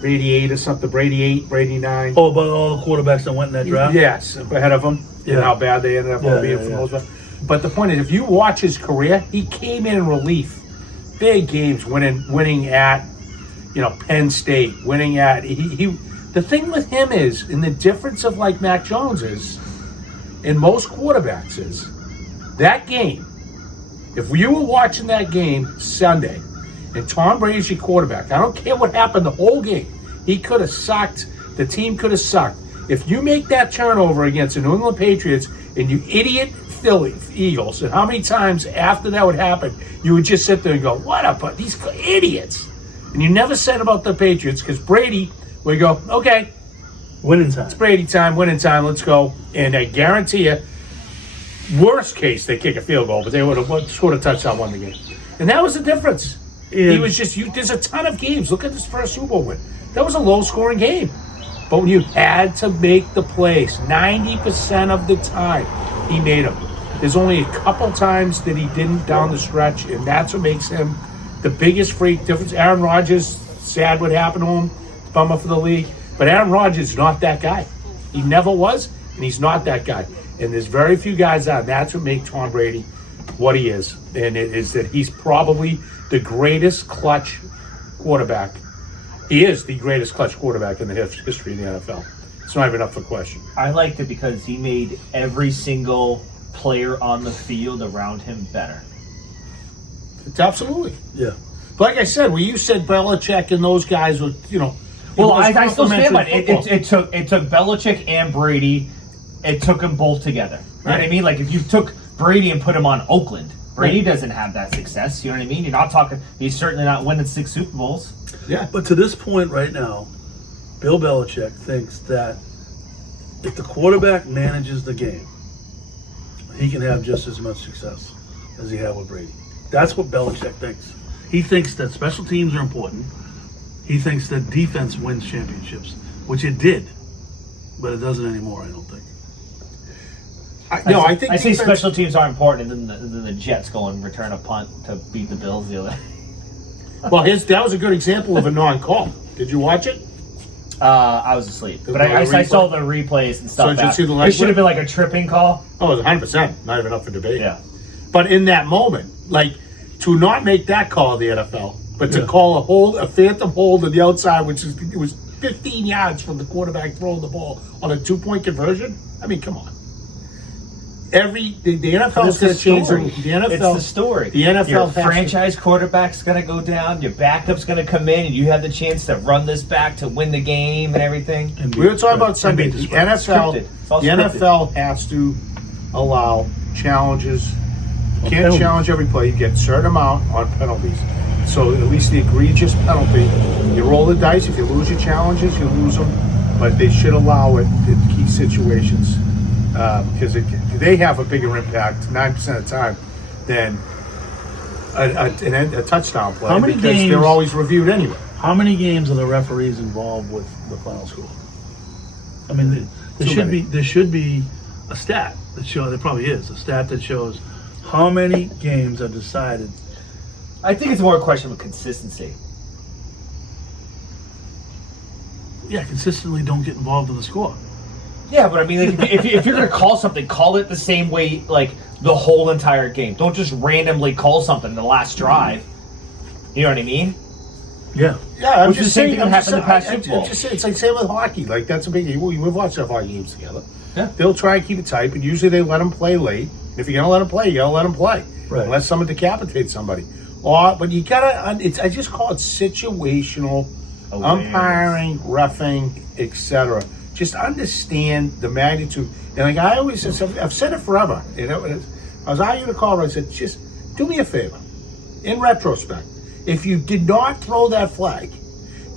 Brady 8 or something, Brady 8, Brady 9. Oh, about all the quarterbacks that went in that draft? Yes, ahead of him, Yeah. and how bad they ended up being for yeah. the most part. But the point is, if you watch his career, he came in relief, big games, winning at Penn State, winning at he. The thing with him is, and the difference of Mac Jones is, in most quarterbacks is, that game, if you were watching that game Sunday, and Tom Brady's your quarterback, I don't care what happened the whole game, he could have sucked, the team could have sucked. If you make that turnover against the New England Patriots and you idiot Philly Eagles, and how many times after that would happen, you would just sit there and go, what up, these idiots. And you never said about the Patriots, because Brady would go, okay, Winning time. it's Brady time, winning time, let's go. And I guarantee you, worst case, they kick a field goal, but they would have scored a touchdown, won the game. And that was the difference. He was just, there's a ton of games. Look at this first Super Bowl win. That was a low-scoring game. But when you had to make the plays, 90% of the time, he made them. There's only a couple times that he didn't down the stretch, and that's what makes him the biggest freak difference. Aaron Rodgers, sad what happened to him, bummer for the league. But Aaron Rodgers is not that guy. He never was, and he's not that guy. And there's very few guys out. That's what makes Tom Brady what he is. And it is that he's probably the greatest clutch quarterback. He is the greatest clutch quarterback in the history of the NFL. It's not even up for question. I liked it because he made every single player on the field around him better. It's absolutely. Yeah. But like I said, when you said Belichick and those guys were, Well, I still stand by complementary it. football. It took Belichick and Brady. It took them both together. You know what I Right. mean? Like if you took Brady and put him on Oakland, Brady doesn't have that success. You know what I mean? You're not talking. He's certainly not winning 6 Super Bowls. Yeah. But to this point right now, Bill Belichick thinks that if the quarterback manages the game, he can have just as much success as he had with Brady. That's what Belichick thinks. He thinks that special teams are important. He thinks that defense wins championships, which it did, but it doesn't anymore, I don't think. I think I say defense- special teams are important, and then the Jets go and return a punt to beat the Bills the other. Well, that was a good example of a non-call. Did you watch it? I was asleep, but I saw the replays and stuff. So did you see the it live should have been like a tripping call. Oh, it was 100%. Not even up for debate. Yeah. But in that moment, like, to not make that call of the NFL, but to Yeah. call a phantom hold on the outside, which is it was 15 yards from the quarterback throwing the ball on a 2-point conversion. I mean, come on. The NFL is going to change the NFL. It's the story. The NFL Your has to- franchise quarterback's going to go down. Your backup's going to come in, and you have the chance to run this back to win the game and everything. And We were talking about and Sunday. beat The spread. NFL, Scripted. It's all the scripted. NFL has to allow challenges. You can't penalties. challenge every play. You get a certain amount on penalties. So at least the egregious penalty, you roll the dice. If you lose your challenges, you lose them. But they should allow it in key situations because they have a bigger impact 9% of the time than a touchdown play. How many because games- they're always reviewed anyway. How many games are the referees involved with the final score? I mean, there Too should many. be a stat that shows. There probably is a stat that shows how many games are decided. I think it's more a question of consistency. Yeah, consistently don't get involved in the score. Yeah, but I mean, like, if you're going to call something, call it the same way, like the whole entire game. Don't just randomly call something in the last drive. You know what I mean? Yeah, Yeah, I'm Which is just the same saying. thing that I'm happened just, the past I- Super Bowl. just say it's like same with hockey. Like that's a big. We've watched enough hockey games together. Yeah. They'll try and keep it tight, but usually they let them play late. If you're gonna let them play, you gotta let them play, Right. unless someone decapitates somebody. But you gotta. I just call it situational Awareness. umpiring, reffing, etc. Just understand the magnitude. And like I always said, I've said it forever. You know, I was arguing a caller. I said, just do me a favor. In retrospect, if you did not throw that flag,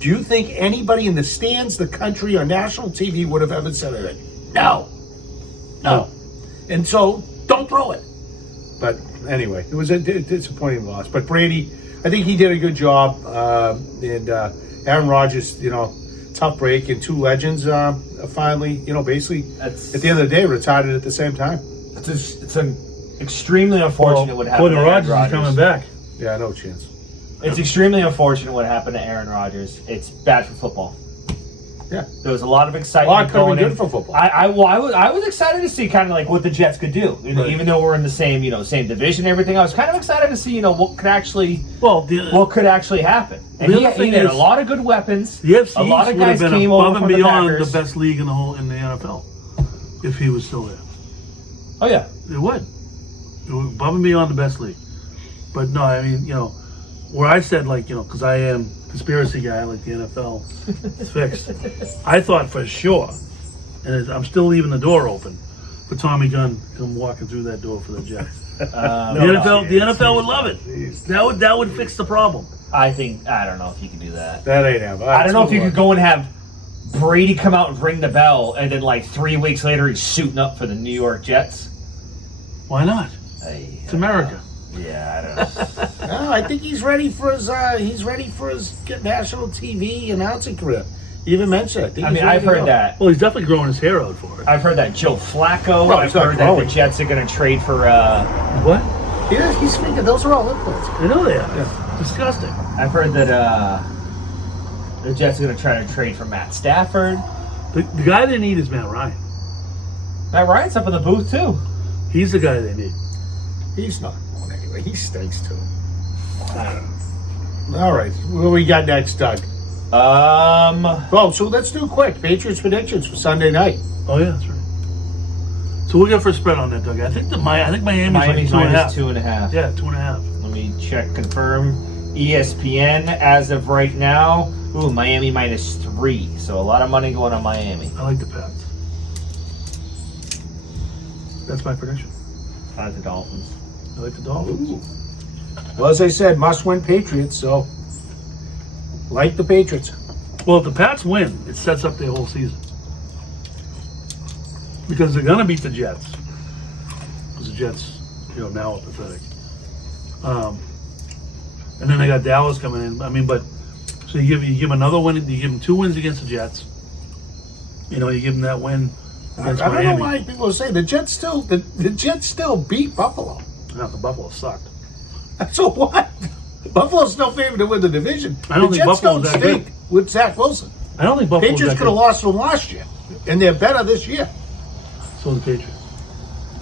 do you think anybody in the stands, the country, or national TV would have ever said anything? No. And so, don't throw it. But anyway, it was a disappointing loss. But Brady, I think he did a good job. And Aaron Rodgers, tough break. And two legends finally, basically, That's at the end of the day, retired at the same time. it's an extremely unfortunate what happened According to to Aaron Rodgers is coming back. Yeah, no chance. It's extremely unfortunate what happened to Aaron Rodgers. It's bad for football. Yeah. There was a lot of Well, excitement it could have going been in. good for football. I was excited to see kind of like what the Jets could do. Right. Even though we're in the same division and everything, I was kind of excited to see what could actually happen. And The he other thing had is- a lot of good weapons. The AFC a lot East of would guys have been came above over and from the beyond Packers. the best league in the NFL if he was still there. Oh yeah, It would. It would above and beyond the best league. But no, I mean, where I said because I am conspiracy guy, like the NFL is fixed. I thought for sure, and I'm still leaving the door open for Tommy Gunn come walking through that door for the Jets. The NFL would love it. That would fix the problem. I don't know if you could do that. That ain't happening. I don't know if you could go and have Brady come out and ring the bell, and then like 3 weeks later he's suiting up for the New York Jets. Why not? It's America. Yeah, I don't know. No, I think he's ready for his national TV announcing career. He even mentioned it. I mean, I've heard that. Well, he's definitely growing his hair out for it. I've heard that Joe Flacco. Well, I've he's not heard that the growing. Jets are going to trade for. What? He's speaking. Those are all implants. I know they are. Disgusting. I've heard that the Jets are going to try to trade for Matt Stafford. The guy they need is Matt Ryan. Matt Ryan's up in the booth too. He's the guy they need. He's not going anyway. He stinks too. I don't know. All right, what we got next, Doug? Oh, so let's do quick Patriots predictions for Sunday night. Oh yeah, that's right. So we'll get for a spread on that, Doug. I think Miami's Miami's like 2.5. minus 2.5. Yeah, 2.5. Let me check, confirm. ESPN as of right now. Ooh, Miami minus 3. So a lot of money going on Miami. I like the Pats. That's my prediction. I like the Dolphins. I like the Dolphins. Ooh. Well, as I said, must-win Patriots. So, like the Patriots. Well, if the Pats win, it sets up their whole season. Because they're going to beat the Jets. because the Jets, now are pathetic. And then they got Dallas coming in. I mean, but so you give them another win. You give them 2 wins against the Jets. You give them that win against I don't Miami. know why people say the Jets still beat Buffalo. No, the Buffalo sucked. So what? Buffalo's still favored to win the division. I don't the think Jets Buffalo's don't that stink good. with Zach Wilson. I don't think Buffalo's Patriots that could have good. lost to them last year, and they're better this year. So the Patriots.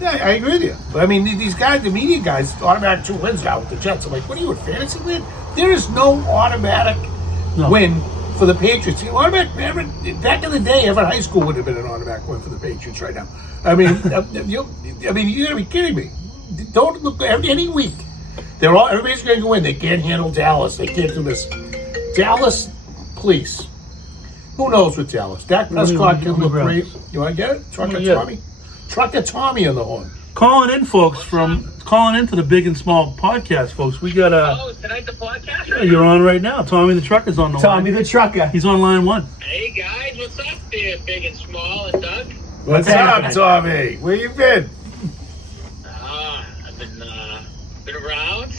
Yeah, I agree with you. But I mean, these guys, the media guys, automatic 2 wins now with the Jets. I'm like, what are you, a fantasy win? There is no automatic win for the Patriots. Back in the day, every high school would have been an automatic win for the Patriots right now. I mean, you gotta be kidding me. Don't look any week. Everybody's going to go in. They can't handle Dallas. They can't do this. Dallas, please. Who knows with Dallas? Dak Prescott can look great. You want to get it? Trucker Tommy. Trucker Tommy on the horn. Calling in, folks, calling into the Big and Small podcast, folks. We got Oh, is tonight the podcast? Yeah, you're on right now. Tommy the Trucker's on the line. Tommy the Trucker. He's on line 1. Hey guys, what's up there, Big and Small and Doug? What's up, Tommy? Where you been? I've been around.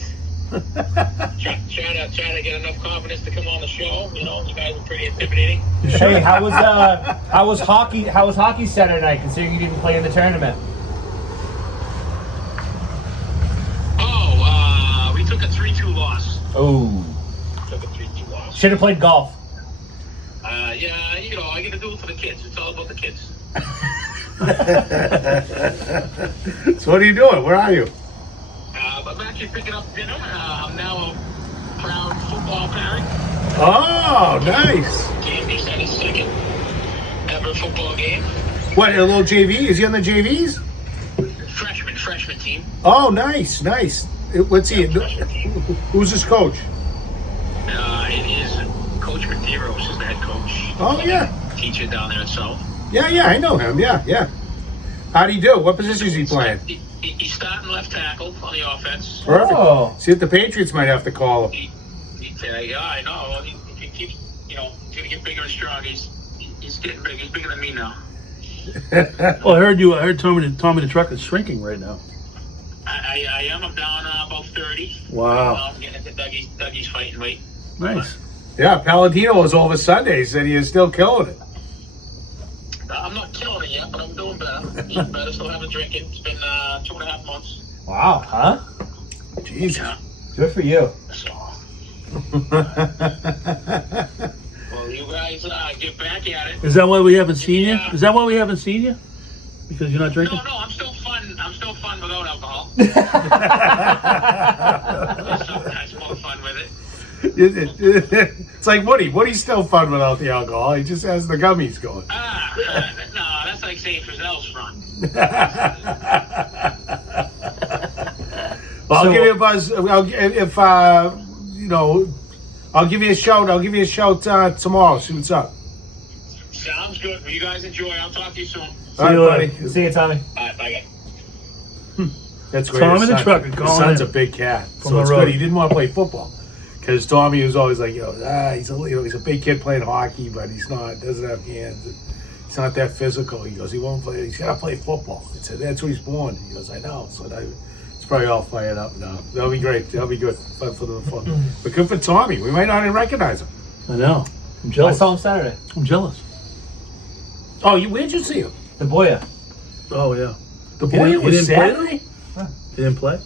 trying to get enough confidence to come on the show. You guys are pretty intimidating. Hey, how was hockey? How was hockey Saturday night? Considering you didn't play in the tournament. Oh, we took a 3-2 loss. Oh, Took a 3-2 loss. should have played golf. Yeah, I get to do it for the kids. It's all about the kids. So what are you doing? Where are you? I'm actually picking up dinner. I'm now a proud football parent. Oh, nice. Jamie's had his second ever football game. What, a little JV? Is he on the JVs? Freshman team. Oh, nice. What's he? Freshman team. Who's his coach? It is Coach Medeiros is the head coach. Oh, yeah. Teacher down there at South. Yeah, I know him. Yeah. How'd he do? What position is he playing? He's starting left tackle on the offense. Perfect. Oh. See if the Patriots might have to call him. Yeah, I know. Well, he keeps, he's going to get bigger and stronger. He's getting big. He's bigger than me now. Well, I heard Tommy the Trucker's shrinking right now. I am. I'm down about 30. Wow. I'm getting into Dougie's fighting weight. Nice. Yeah, Palladino was over Sunday. He said he is still killing it. I'm not killing it yet, but I'm doing better. Eating better, still haven't drinking. It's been 2.5 months. Wow, huh? Jeez. Yeah. Good for you. So, well, you guys get back at it. Is that why we haven't seen you? Yeah. Is that why we haven't seen you? Because you're not drinking? No, I'm still fun. I'm still fun without alcohol. Sometimes more fun with it. It's like Woody. Woody's still fun without the alcohol. He just has the gummies going. No, that's like saying Frizzell's front. Well, I'll So- give you a buzz. I'll give you a shout. I'll give you a shout tomorrow. See what's up. Sounds good. Well, you guys enjoy. I'll talk to you soon. See you later. buddy. See you, Tommy. All right, bye, guys. That's great. Tommy His the son- Trucker His calling son's in a big cat, from so the it's road. good. He didn't want to play football because Tommy was always like, he's a big kid playing hockey, but he's not. Doesn't have hands. He's not that physical. He goes, he won't play. He's got to play football. I said, that's where he's born. He goes, I know. So it's probably all fired up now. That'll be great. That'll be good. Fun for the fun. But good for Tommy. We might not even recognize him. I know. I'm I jealous. saw him Saturday. I'm jealous. Oh, where'd you see him? The Boya. Oh, yeah. The He boy didn't- he was didn't play Saturday. He didn't play?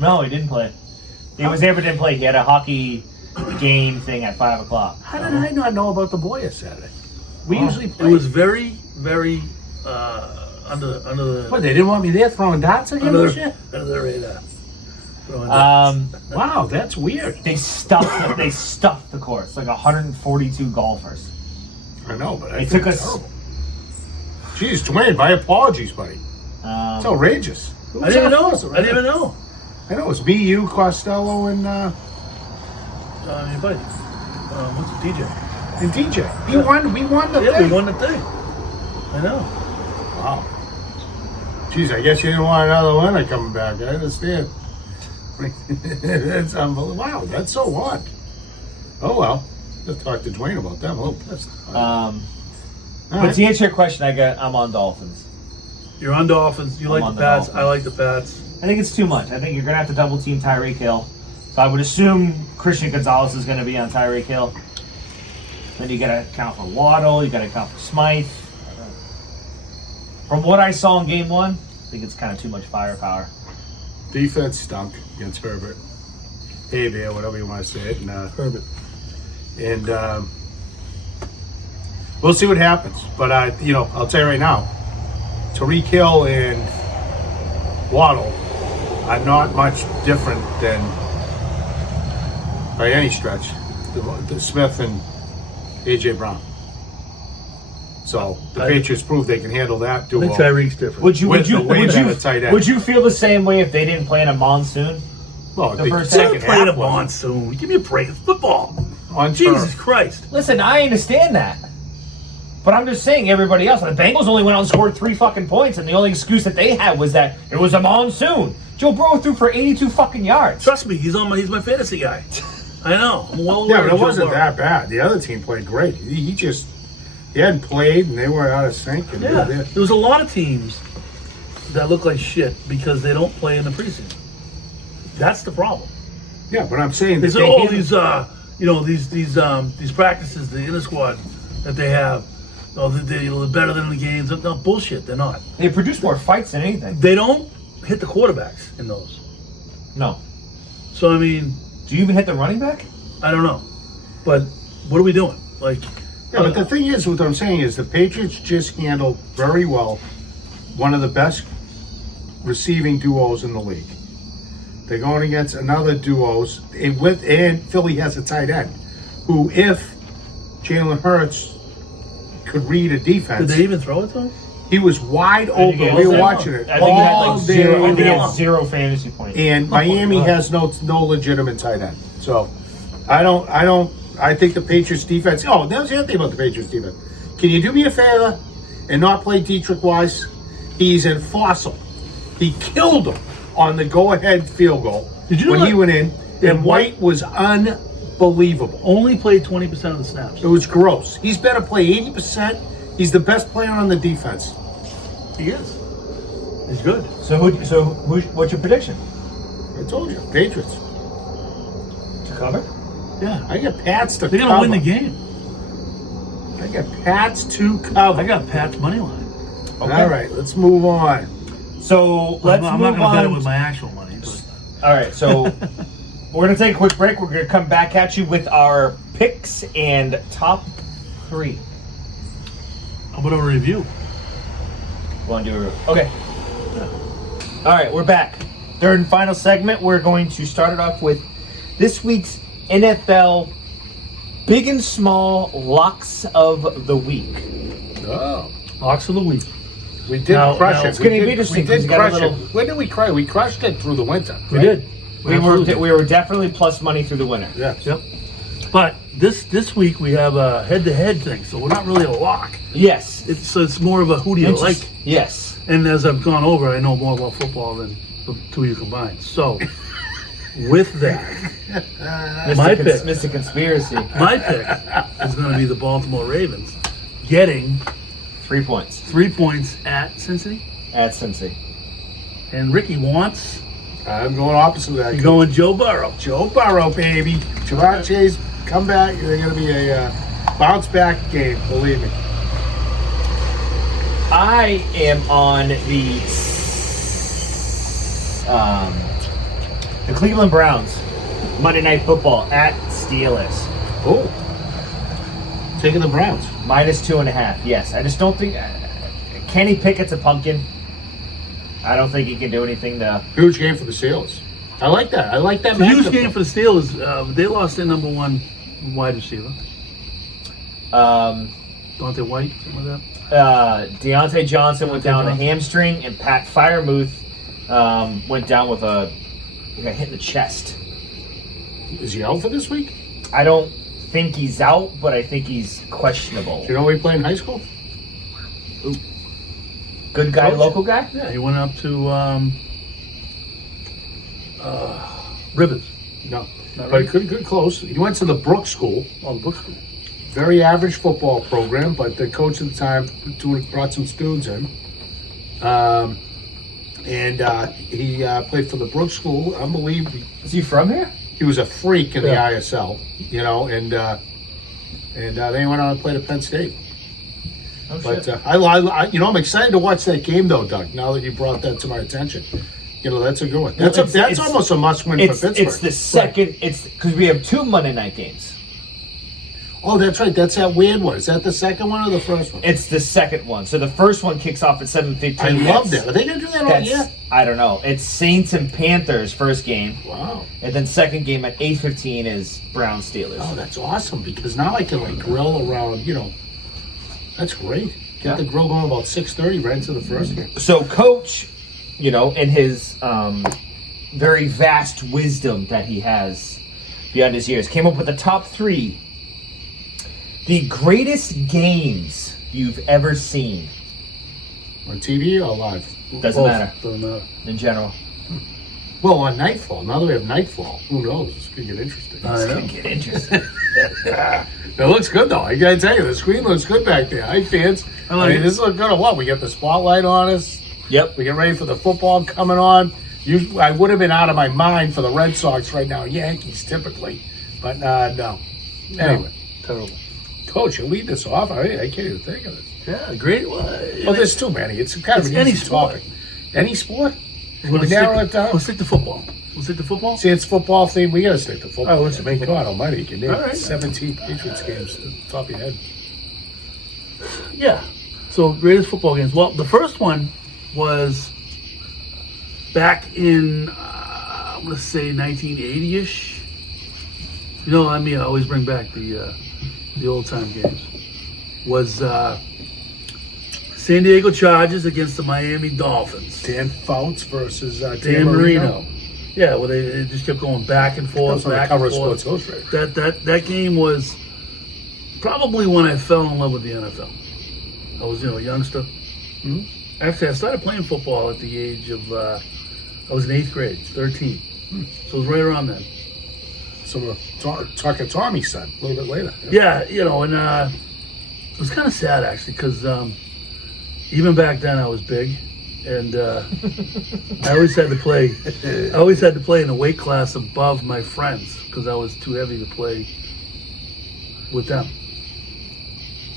No, he didn't play. He was there but didn't play. He had a hockey game thing at 5 o'clock. How did I not know about the boy Saturday? We usually It play. was very, very under the What, they didn't want me there throwing darts at him under and shit? the radar. Throwing that. Wow, that's weird. They stuffed the course, like 142 golfers. I know, but I It think took it's us- terrible. Jeez, Dwayne, my apologies, buddy. It's outrageous. Who I was didn't even our know. first? I didn't even know. I know, it's me, you, Costello, and Your buddy. What's DJ? DJ. We won the Yeah, thing. we won the thing. I know. Wow. Jeez, I guess you didn't want another winner coming back. I understand. That's unbelievable. Wow, that's so odd. Oh, well. Let's talk to Dwayne about that. I'm a little pissed. All But right. to answer your question, I'm on Dolphins. You're on Dolphins. You I'm like on the the Pats. Dolphins. I like the Pats. I think it's too much. I think you're going to have to double team Tyreek Hill. So I would assume Christian Gonzalez is going to be on Tyreek Hill. Then you got to account for Waddle. You got to account for Smythe. From what I saw in game one, I think it's kind of too much firepower. Defense stunk against Herbert. Hey there, whatever you want to say it. And, Herbert. and we'll see what happens. But I'll tell you right now, Tariq Hill and Waddle are not much different than, by any stretch, the Smith and AJ Brown. So the Patriots prove they can handle that I duo. think Tyreek's different. Would you tight end. would you feel the same way if they didn't play in a monsoon? Well, the they- first They're second playing a half was- monsoon. Give me a break. It's football. on Jesus turf. Christ. Listen, I understand that. But I'm just saying everybody else. The Bengals only went out and scored 3 fucking points, and the only excuse that they had was that it was a monsoon. Joe Burrow threw for 82 fucking yards. Trust me, he's my fantasy guy. I know. I'm well aware Yeah, but of it Joe wasn't Burrow. that bad. The other team played great. He hadn't played, and they were out of sync. And Yeah, they did. there was a lot of teams that look like shit because they don't play in the preseason. That's the problem. Yeah, but I'm saying They that said, they "Oh, handled- these practices, the inter squad that they have, they're better than the games." No bullshit. They're not. They produced more fights than anything. They don't hit the quarterbacks in those. No. So I mean, Do you even hit the running back? I don't know, but what are we doing? Like, Yeah, but the thing is, what I'm saying is the Patriots just handled very well one of the best receiving duos in the league. They're going against another duos, and Philly has a tight end, who, if Jalen Hurts could read a did defense, they even throw it to him? he was wide I think open. he We were had- watching it I think he had all like day zero. I think he long. had 0 fantasy points. And Miami has no legitimate tight end. So I think the Patriots defense, that was the other thing about the Patriots defense. Can you do me a favor and not play Dietrich Weiss? He's in fossil. He killed him on the go-ahead field goal Did you know when that- he went in, Yeah, and White was unbelievable. Only played 20% of the snaps. It was gross. He's better play 80%. He's the best player on the defense. He is. He's good. What's your prediction? I told you, Patriots. To cover? Yeah, I got Pats to they're cover. gonna win the game. I got Pats to cover. I got Pat's money line. Okay. All right, let's move on. So let's I'm move not gonna bet it on. with my actual money. But All right, so we're gonna take a quick break. We're gonna come back at you with our picks and top 3. how about a review? Want to do a review? Okay. All right, we're back. Third and final segment. We're going to start it off with this week's NFL big and small locks of the week. Oh. Locks of the week. We did Now- crush now it. it's We gonna be did- interesting We 'cause did you got a crush little- it. When did we crush? We crushed it through the winter. We right? did. Absolutely. We were definitely plus money through the winter. Yeah. Yep. But this week we have a head-to-head thing, so we're not really a lock. Yes. It's more of a who do you like. Yes. And as I've gone over, I know more about football than the two of you combined. So, with that, my pick, Mr. Conspiracy. my pick is going to be the Baltimore Ravens getting 3 points 3 points at Cincinnati. at Cincy. And Ricky wants I'm going opposite of that. you going Joe Burrow. Joe Burrow, baby. Jamar Chase, come back. They're going to be a bounce back game. Believe me. I am on the Cleveland Browns Monday Night Football at Steelers. Oh. Taking the Browns. Minus 2.5. Yes, I just don't think Kenny Pickett's a pumpkin. I don't think he can do anything to. Huge game for the Steelers. I like that. I like that. It's a huge matchup. game for the Steelers. They lost their number one wide receiver, Dante White, something like that. Deontay Johnson went down with a Johnson. hamstring, and Pat Fryermuth went down with a hit in the chest. Is he out for this week? I don't think he's out, but I think he's questionable. Do you know where he played in high school? Good guy, Porch? local guy? Yeah, he went up to Rivers. No. Not But really. good close. He went to the Brooks School. Oh, the book school. Very average football program, but the coach at the time brought some students in. And he played for the Brook School. Unbelievable. Is he from here? He was a freak in Yeah. the ISL, you know, and then he went on and played at Penn State. Oh, But shit. I'm excited to watch that game though, Doug. Now that you brought that to my attention, you know that's a good one. That's Well, that's almost a must-win for Pittsburgh. It's the second. It's because we have 2 Monday night games. Oh, that's right. That's that weird one. Is that the second one or the first one? It's the second one. So the first one kicks off at 7:15. I love that. Are they gonna do that all year? I don't know. It's Saints and Panthers first game, Wow. and then second game at 8:15 is Browns Steelers. Oh, that's awesome because now I can like grill around. You know, that's great. Get Yeah. the grill going about 6:30 right into the first game. So Coach, you know, in his very vast wisdom that he has beyond his years, came up with the top 3 the greatest games you've ever seen On TV or live? Doesn't matter. Doesn't matter. in general. Well, on Nightfall. Now that we have Nightfall, who knows? It's gonna get interesting. I know. Get interesting. It looks good though. I gotta tell you, the screen looks good back there. Hi, fans. I like it. This looks good. Or what? We got the spotlight on us. Yep. We get ready for the football coming on. I would have been out of my mind for the Red Sox right now. Yankees typically, but no. Anyway, Terrible. Coach, you lead this off. I can't even think of it. Yeah, great. Well, There's too many. It's kind of It's an any easy sport. topic. Any sport? We'll we narrow it down? We'll stick to football. We'll stick to football. See, it's football theme. We gotta stick to football. Oh, let's May God Almighty, you can name All right. 17 Patriots games to the top of your head. Yeah. So greatest football games. Well, the first one was back in I'm gonna say 1980-ish. You know, I always bring back the old time games. Was San Diego Chargers against the Miami Dolphins. Dan Fouts versus Dan Marino. Yeah, well, they just kept going back and That forth, was on the back cover and of forth. Sports Illustrated. That game was probably when I fell in love with the NFL. I was, a youngster. Mhm. Actually, I started playing football at the age of, I was in 8th grade, 13. So it was right around then. So we're talking Tommy's son a little bit later. Yeah, and it was kind of sad actually because even back then I was big, and I always had to play. I always had to play in a weight class above my friends because I was too heavy to play with them.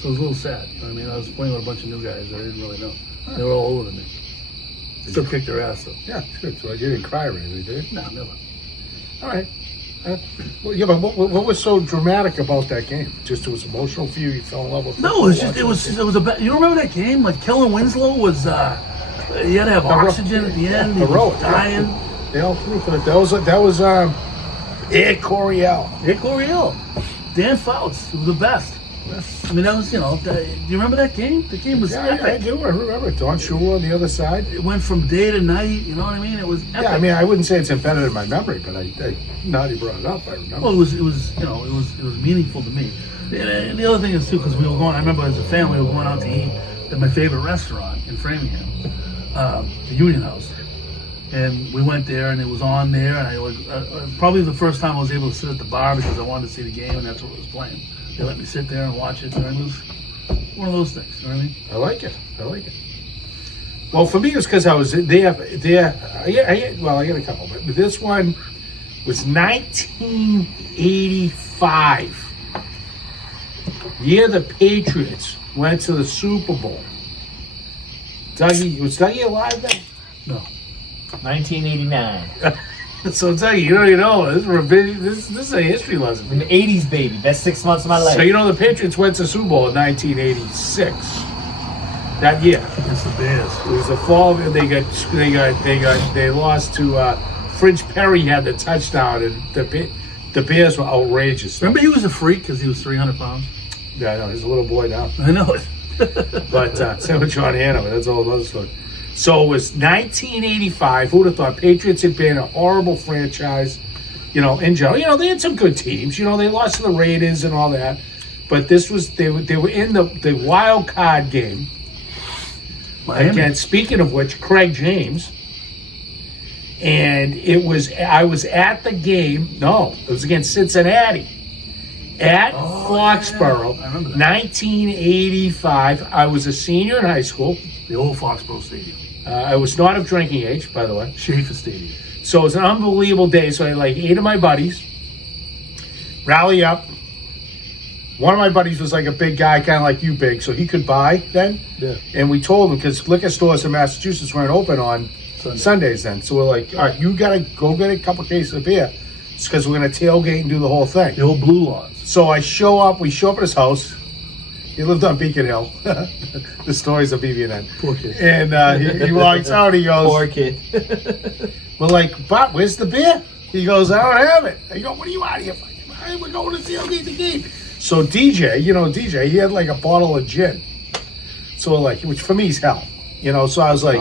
So it was a little sad. You know what I mean, I was playing with a bunch of new guys that I didn't really know. They were all older than me. Still kicked their ass though. Yeah, good. So you didn't cry or anything, did you? No, never. All right. But what was so dramatic about that game? Just it was emotional for you. You fell in love with. No, it was a bad. You remember that game? Like Kellen Winslow was. He had to have oxygen at the end. He Heroic. was dying. They all threw for it. That was Ed Coryell. Nick Coryell, Dan Fouts, was the best. I mean, that was, do you remember that game? The game was Yeah, I epic. do. I remember Don Shula on the other side. It went from day to night, you know what I mean? It was epic. Yeah, I mean, I wouldn't say it's embedded in my memory, but now that you brought it up, I remember. Well, it was meaningful to me. And the other thing is too, because we were going. I remember as a family, we were going out to eat at my favorite restaurant in Framingham, the Union House, and we went there, and it was on there, and I was probably the first time I was able to sit at the bar because I wanted to see the game, and that's what was playing. They let me sit there and watch it, and it was one of those things. You know what I mean? I like it. Well, for me, it was because I was there. I got a couple, but this one was 1985. Year the Patriots went to the Super Bowl. Was Dougie alive then? No. 1989. So Dougie, you know, this is a history lesson. I'm an 80s baby. Best 6 months of my life. So the Patriots went to Super Bowl in 1986. That year. Against the Bears. It was the fall. They lost to Fridge Perry had the touchdown, and the Bears were outrageous. Remember, he was a freak because he was 300 pounds. Yeah, I know. He's a little boy now. I know it. But same with John Hanover. That's a whole other story. So it was 1985. Who would have thought? Patriots had been a horrible franchise, in general. They had some good teams. They lost to the Raiders and all that. But this was they were in the wild card game. Miami. Again, speaking of which, Craig James. And I was at the game. No, it was against Cincinnati. At Foxborough, yeah. I remember that. 1985. I was a senior in high school. The old Foxborough Stadium. I was not of drinking age, by the way. Schaefer Stadium. So it was an unbelievable day. So I had like 8 of my buddies rally up. One of my buddies was like a big guy, kind of like you big, so he could buy then. Yeah. And we told him, because liquor stores in Massachusetts weren't open on Sundays then. So we're like, all right, you got to go get a couple cases of beer. It's because we're going to tailgate and do the whole thing. The old blue laws. So we show up at his house. He lived on Beacon Hill. The stories of BB&N. Poor kid. And he walks out, he goes, Poor kid. we're like, Bob, where's the beer? He goes, I don't have it. I go, what are you out of here? We're going to tailgate the game. So DJ, he had like a bottle of gin. So like, which for me is hell. So I was like,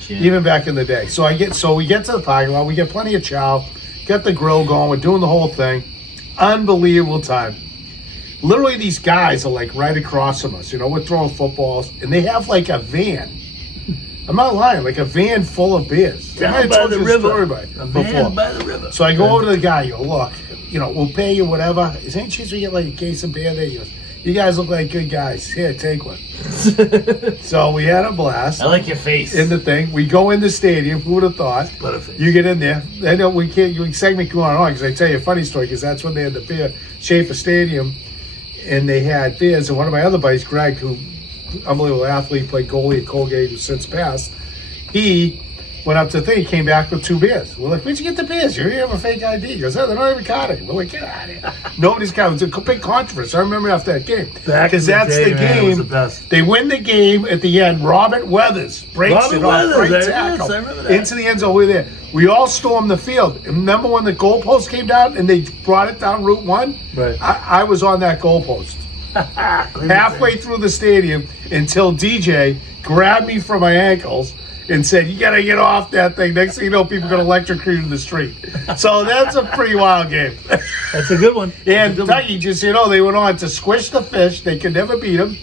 gin. even back in the day. So we get to the parking lot, we get plenty of chow, get the grill going, we're doing the whole thing. Unbelievable time. Literally these guys are like right across from us, we're throwing footballs, and they have like a van. I'm not lying, like a van full of beers. Down by the river. A van Before. by the river. So I go over to the guy, I go, look, we'll pay you whatever. Is there any chance we get like a case of beer there? He goes, you guys look like good guys. Here, take one. So we had a blast. I like your face. In the thing. We go in the stadium. Who would have thought? Butterface. You get in there. I know we can't, you segment going on because I tell you a funny story because that's when they had the beer, Schaefer Stadium, and they had beers. And one of my other buddies, Greg, who, unbelievable athlete, played goalie at Colgate, who's since passed, he went up to the thing, came back with 2 beers. We're like, where'd you get the beers? You have a fake ID. He goes, oh, they're not even counting. We're like, get out of here. Nobody's counting. It's a big controversy. I remember after that game. Because that's the man, it game. was the best. They win the game at the end. Robert Weathers breaks it off. Right tackle. I remember that. Into the end zone. We're there. We all stormed the field. And remember when the goalpost came down and they brought it down Route 1? Right. I was on that goalpost. Halfway through the stadium until DJ grabbed me from my ankles and said, you got to get off that thing. Next thing you know, people are going to electrocute you in the street. So that's a pretty wild game. That's a good one. And Dougie, just they went on to squish the fish. They could never beat him.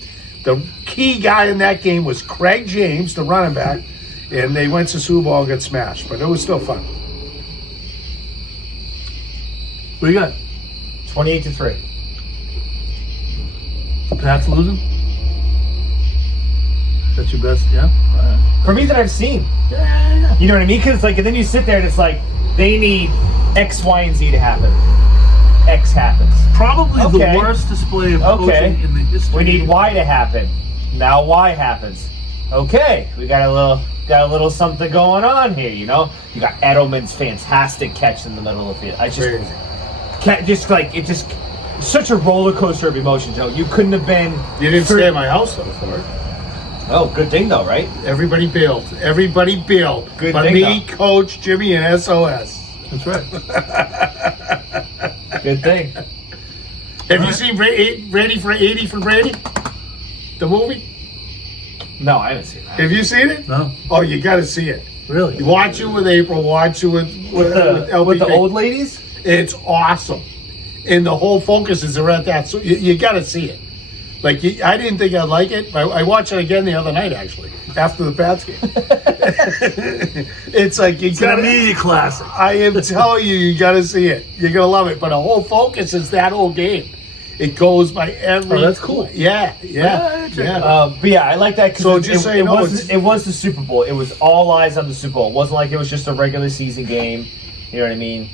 The key guy in that game was Craig James, the running back. And they went to Super Bowl and got smashed. But it was still fun. What do you got? 28-3. Pat's losing? That's your best, yeah? All right. For me that I've seen. Yeah. You know what I mean? Because and then you sit there and it's like, they need X, Y, and Z to happen. X happens. Probably Okay. the worst display of Okay. coaching in the history. We need Y to happen. Now Y happens. Okay, we got a little something going on here. You got Edelman's fantastic catch in the middle of the field. I just such a roller coaster of emotion, Joe. You couldn't have been. You didn't stay at my house, though, for it. Oh, good thing though, right? Everybody bailed. Good but thing, me, though. Coach, Jimmy, and SOS. That's right. Good thing. Have you seen Ready for 80 for Brady? The movie? No, I haven't seen that. Have you seen it? No. Oh, you got to see it. Really? Watch it with April. Watch it with With LBJ. the old ladies? It's awesome. And the whole focus is around that. So you got to see it. Like, I didn't think I'd like it. I watched it again the other night, actually, after the Pats game. It's like, It's an immediate classic. I am telling you, you got to see it. You're going to love it. But the whole focus is that whole game. It goes by every... Oh, that's cool. Yeah. But yeah, I like that. So just so you know, it was the Super Bowl. It was all eyes on the Super Bowl. It wasn't like it was just a regular season game. You know what I mean?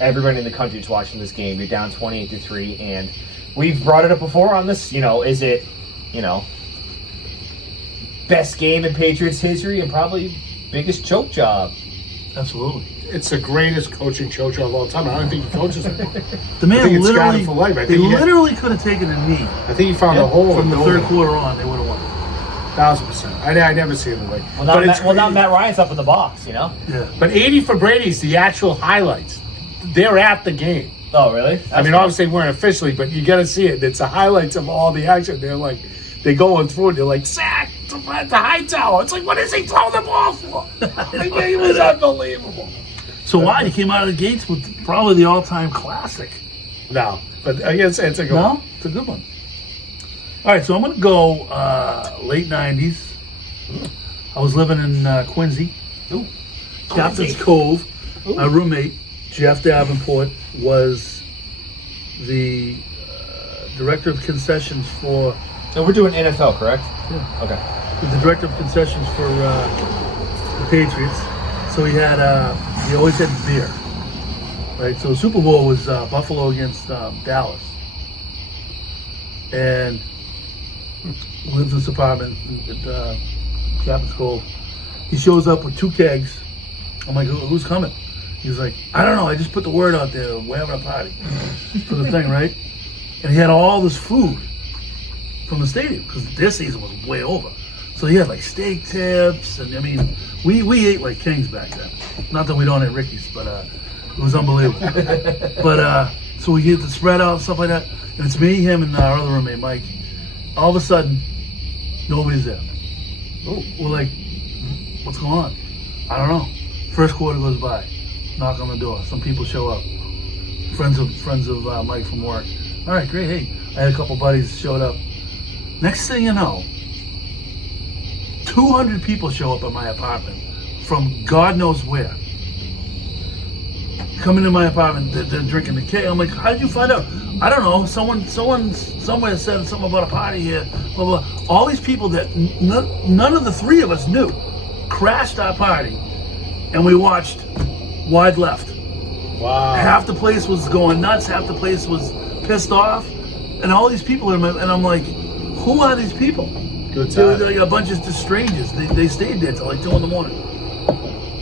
Everybody in the country is watching this game. You're down 28-3, and we've brought it up before on this. Is it, best game in Patriots history and probably biggest choke job? Absolutely. It's the greatest coaching choke job of all time. I don't think he coaches it. The man I think it's got literally, him for life. I they think literally could have taken a knee I think he found a hole from in the the third goal. quarter on. They would have won. 1,000%. I never see him away. Well, now Matt Ryan's up in the box. Yeah. But 80 for Brady's the actual highlights. They're at the game. Oh, really? I mean, obviously they weren't officially, but you got to see it. It's the highlights of all the action. They're going through it. They're like, sack at the high tower. It's like, what is he throwing the ball for? It was unbelievable. So why? He came out of the gates with probably the all-time classic. No, but I guess it's a good one. No? It's a good one. All right, so I'm going to go late 90s. I was living in Quincy. Ooh. Captain's Cove. My roommate, Jeff Davenport, was the director of concessions for... So we're doing NFL, correct? Yeah. Okay. The director of concessions for the Patriots. So he always had beer, right? So the Super Bowl was Buffalo against Dallas, and we lived in this apartment at Captain's Cove. He shows up with 2 kegs. I'm like, who's coming? He was like, I don't know. I just put the word out there. We're having a party for the thing, right? And he had all this food from the stadium because their season was way over. So he had like steak tips, and I mean, we ate like kings back then. Not that we don't at Ricky's, but it was unbelievable. But so we get the spread out, stuff like that, and it's me, him, and our other roommate Mike. All of a sudden, nobody's there. We're like, what's going on? I don't know. First quarter goes by. Knock on the door. Some people show up. Friends of Mike from work. All right, great. Hey, I had a couple buddies showed up. Next thing you know, 200 people show up at my apartment from God knows where. Come into my apartment, they're drinking the cake. I'm like, how did you find out? I don't know. Someone somewhere said something about a party here. Blah, blah. All these people that none of the 3 of us knew crashed our party, and we watched Wide Left. Wow. Half the place was going nuts. Half the place was pissed off, and all these people and I'm like, who are these people? Good They were time. like a bunch of just strangers. They stayed there till like 2 in the morning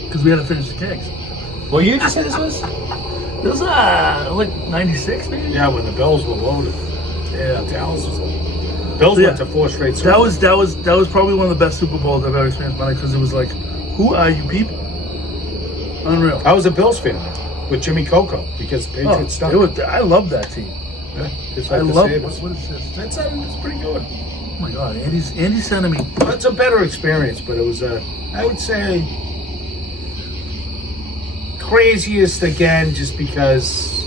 because we had to finish the cakes. What year did you say this was? It was like 96 maybe. Yeah, when the Bills were loaded. Yeah. Dallas was loaded. Bills Yeah. went to 4 straight Super That Bowls. was probably one of the best Super Bowls I've ever experienced in my life because it was like, who are you people? Unreal. I was a Bills fan with Jimmy Coco because Oh, Patriots stunk. I love that team. Yeah, just I like the love. Sabres. What is this? It's pretty good. Oh my God, Andy's sending me. It's a better experience, but it was I would say, craziest again, just because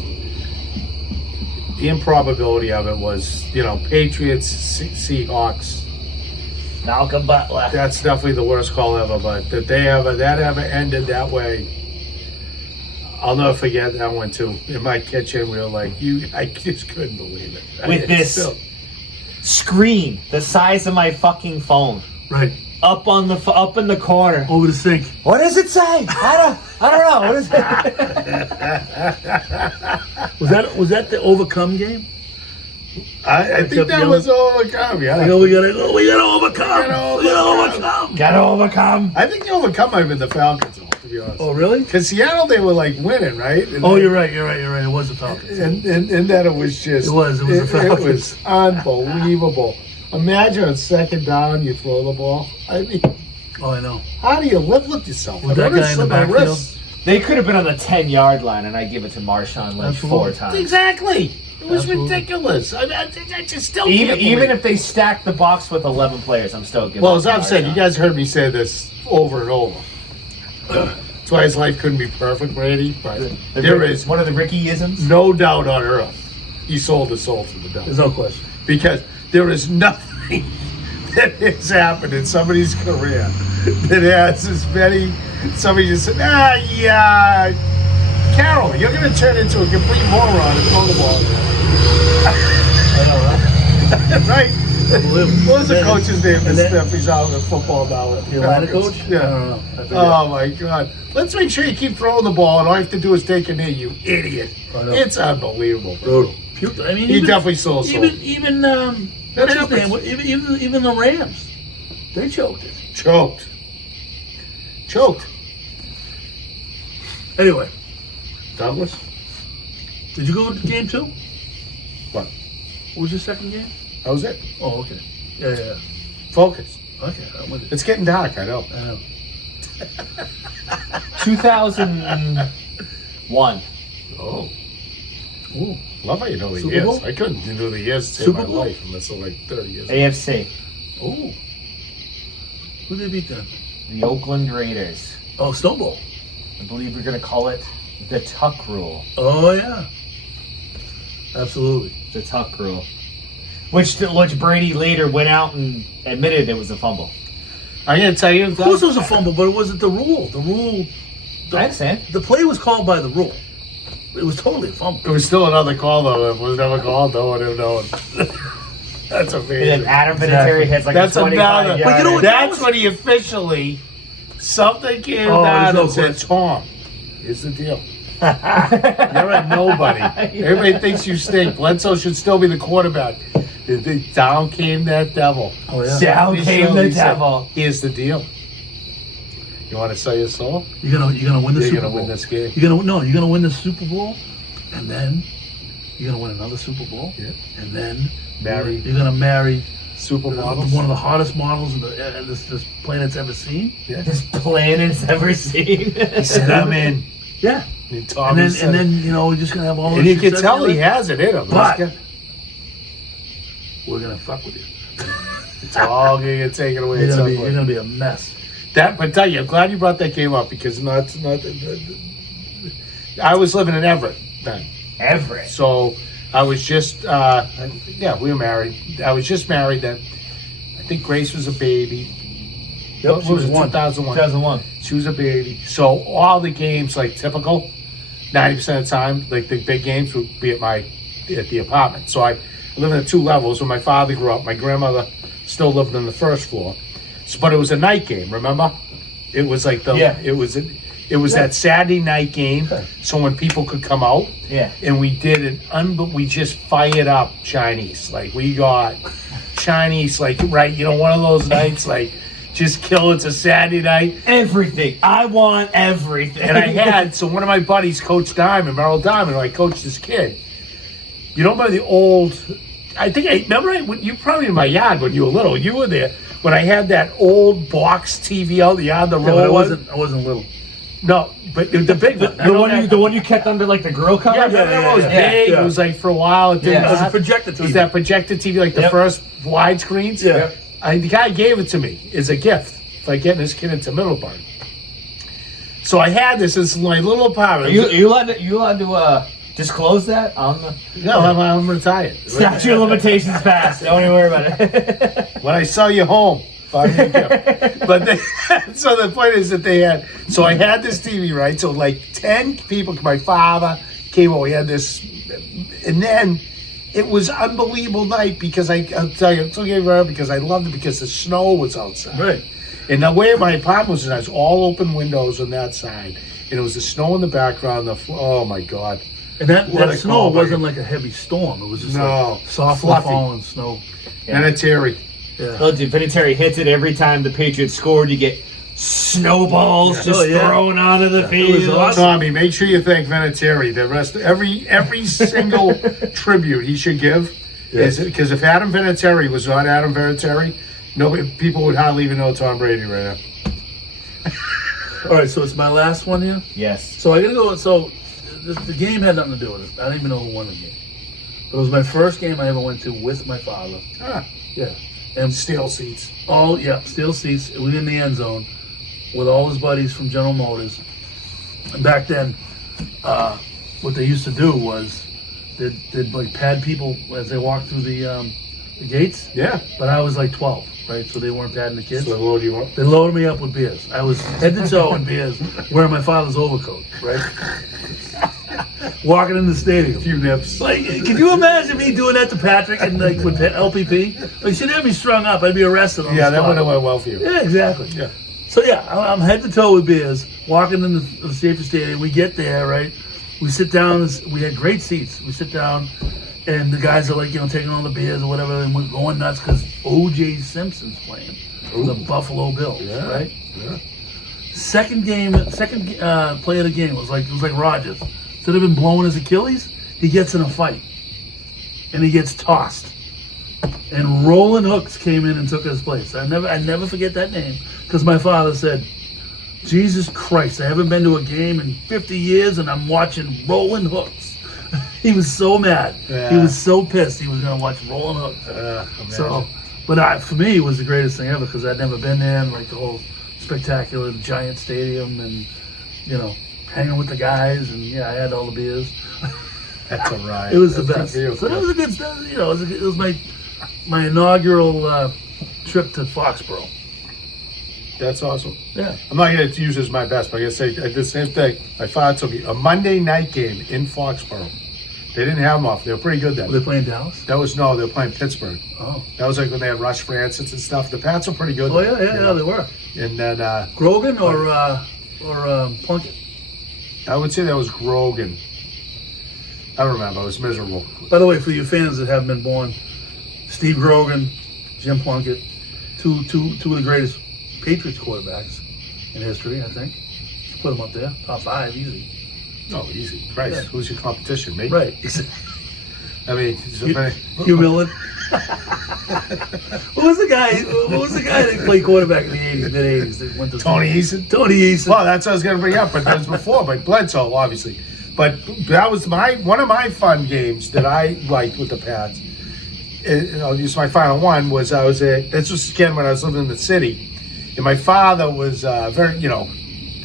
the improbability of it was, Patriots, Seahawks. Malcolm Butler. That's definitely the worst call ever, but that ever ended that way. I'll never forget that one too. In my kitchen, we were like, I just couldn't believe it. With this screen the size of my fucking phone, Right up in the corner. over the sink. What does it say? I don't know. What is it? Was that the Overcome game? I think that was overcome. Yeah, I go, we gotta overcome. We gotta overcome. Gotta overcome. I think the overcome might have been the Falcons, to be honest. Oh really? Because Seattle, they were like winning, right? And Oh, then- you're right. It was the Falcons. And then it was just. It was the Falcons. It was unbelievable. Imagine on 2nd down, you throw the ball. I mean, Oh, I know. how do you live with yourself? With that guy in the backfield? They could have been on the 10-yard line, and I give it to Marshawn Lynch Absolutely. 4 times. Exactly. It was Absolutely. ridiculous. I just still Even can't believe if they stack the box with 11 players, I'm still giving. Well, it as to I've said, you Marshawn. guys heard me say this over and over. That's why his life couldn't be perfect, Brady. But there is one of the Ricky-isms. no doubt on earth he sold his soul to the devil. There's no question. Because there is nothing that has happened in somebody's career that has as many. Somebody just said, yeah, Carol, you're going to turn into a complete moron and throw the ball. I know, right? Right? Unbelievable. What was the coach's name? and then- Steph, he's out of football now. The Atlanta coach? Yeah. I don't know. I forget. Oh my God! Let's make sure you keep throwing the ball, and all you have to do is take a knee. You idiot! I know. It's unbelievable. Brutal. Puke. I mean, He definitely sold soul. Even what's his name? Even the Rams, they choked it. Choked. Anyway, Douglas. did you go to game 2? What? What was your second game? That was it. Oh, okay. Yeah. Focus. Okay, I'm with you. It's getting dark. I know. I know. 2001. Oh, Ooh. love how you know the Super years. Bowl? I couldn't know the years to save Super my Bowl? life unless it's like 30 years. AFC. Ooh. Who did they beat then? The Oakland Raiders. Oh, Snowball. I believe we're going to call it the Tuck Rule. Oh, yeah. Absolutely. The Tuck Rule. Which Brady later went out and admitted it was a fumble. I'm gonna tell you. Of course it was a fumble, but it wasn't the rule. I understand. The play was called by the rule. It was totally a fumble. It was still another call though. It was never called. No one ever known. That's amazing. And then Adam Vinatieri hits like That's a 25 another. yard. But you know what- That's when he officially Something came Oh, down there's no and said, question. Tom, here's the deal. You're a nobody. Everybody thinks you stink. Bledsoe should still be the quarterback. Down came that devil. Oh, yeah. Down came the He said, devil. here's the deal. You want to sell your soul? You're gonna win the You're Super gonna Bowl. win this game. You're gonna win the Super Bowl, and then you're gonna win another Super Bowl, Yeah. and then Marry You're gonna marry supermodels. one of the hottest models this planet's ever seen. Yeah. This planet's ever seen. He said, I'm in. Yeah. And Tommy And said, then we're just gonna have all. and this you can success tell he together. has it in him. But- This guy- We're gonna fuck with you. It's all gonna get taken away. You're at gonna some be point. a mess. But tell you, I'm glad you brought that game up because I was living in Everett then. Everett. So I was just, we were married. I was just married then. I think Grace was a baby. Yep, She was in 1. 2001. 2001. She was a baby. So all the games, like typical, 90% of the time, like the big games would be at the apartment. So I live in 2 levels. When my father grew up, my grandmother still lived on the first floor. So, but it was a night game, remember? It was like it was that Saturday night game. So when people could come out, Yeah. and we did we just fired up Chinese. Like we got Chinese, like right, one of those nights, like just kill. It's a Saturday night, Everything. I want everything. and I had one of my buddies, Coach Diamond, Merrill Diamond, who I coached this kid. You know, one of the old. I think I remember. You probably in my yard when you were little. You were there when I had that old box TV out the yard. The Yeah, roll but I wasn't little. No, but the big one. The one you kept under like the grill cover. Yeah, remember it was big. yeah. It was like for a while. It didn't. Yeah. It was a projector It was TV. that projected TV, like the Yep. first widescreens. Yeah. The guy gave it to me as a gift, like getting this kid into Middleburg. So I had this. It's my little apartment. Are you allowed to disclose that on the No, I'm retired. statute of limitations passed? Don't even worry about it. When I sell you home, buy me a gift. But so the point is that they had. So I had this TV, right? So like 10 people. My father came over. We had this, and then it was unbelievable night because I'll tell you, because I loved it because the snow was outside. Right. And the way my apartment was, it was all open windows on that side, and it was the snow in the background. Oh my God! And that What a snow call, wasn't like a heavy storm. It was just No, like softly fluffy. falling snow. And a Terry. Yeah. Oh, dude, Vinatieri hits it every time the Patriots scored. You get snowballs just Oh, yeah. thrown onto the It was field. awesome. Tommy, make sure you thank Vinatieri. The rest, every single tribute he should give is because if Adam Vinatieri was not Adam Vinatieri, people would hardly even know Tom Brady right now. All right, so it's my last one here. Yes. So I gotta go. So the game had nothing to do with it. I don't even know who won the game. But it was my first game I ever went to with my father. Yeah. And Steel seats. steel seats. It was in the end zone with all his buddies from General Motors. And back then, what they used to do was they'd like pad people as they walked through the gates. Yeah. But I was like 12, right? So they weren't padding the kids. So what do you want? They loaded me up with beers. I was head to toe in beers, wearing my father's overcoat, right? Walking in the stadium. A few nips. Like, can you imagine me doing that to Patrick and like with LPP? Like, she'd have me strung up. I'd be arrested on Yeah, the that spot. would have went well for you. Yeah, exactly. Yeah. So yeah, I'm head to toe with beers, walking in the Schaefer Stadium. We get there, right? We sit down. We had great seats. We sit down, and the guys are like, taking all the beers or whatever, and we're going nuts because O.J. Simpson's playing for the Buffalo Bills, right? Yeah. Second play of the game was like Rodgers. Instead of him blowing his Achilles, he gets in a fight, and he gets tossed. And Roland Hooks came in and took his place. I never forget that name because my father said, "Jesus Christ, I haven't been to a game in 50 years, and I'm watching Roland Hooks." He was so mad. Yeah. He was so pissed. He was going to watch Roland Hooks. So, but for me, it was the greatest thing ever because I'd never been there, and like the whole spectacular giant stadium, and hanging with the guys, and I had all the beers. That's a ride. It was the That's best. good for you. So that was a good stuff. It was my inaugural trip to Foxborough. That's awesome. Yeah. I'm not going to use this as my best, but I got to say, I did the same thing. My father took me a Monday night game in Foxborough. They didn't have them off. They were pretty good then. Were they playing Dallas? That was, no, they were playing Pittsburgh. Oh. That was like when they had Rush Francis and stuff. The Pats were pretty good. Oh, then, yeah, they were. And then, Grogan or Plunkett? I would say that was Grogan. I don't remember. It was miserable. By the way, for you fans that haven't been born, Steve Grogan, Jim Plunkett, two of the greatest Patriots quarterbacks in history, I think. Put them up there, top 5, easy. Oh, easy. Christ. Yeah. Who's your competition, mate? Right. I mean, Hugh Millen. What was the guy that played quarterback in the 80s, mid-80s? That went to Tony Eason? Tony Eason. Well, that's what I was going to bring up, but that was before, but Bledsoe, obviously. But that was one of my fun games that I liked with the Pats. I'll use my final one. This was again when I was living in the city, and my father was very,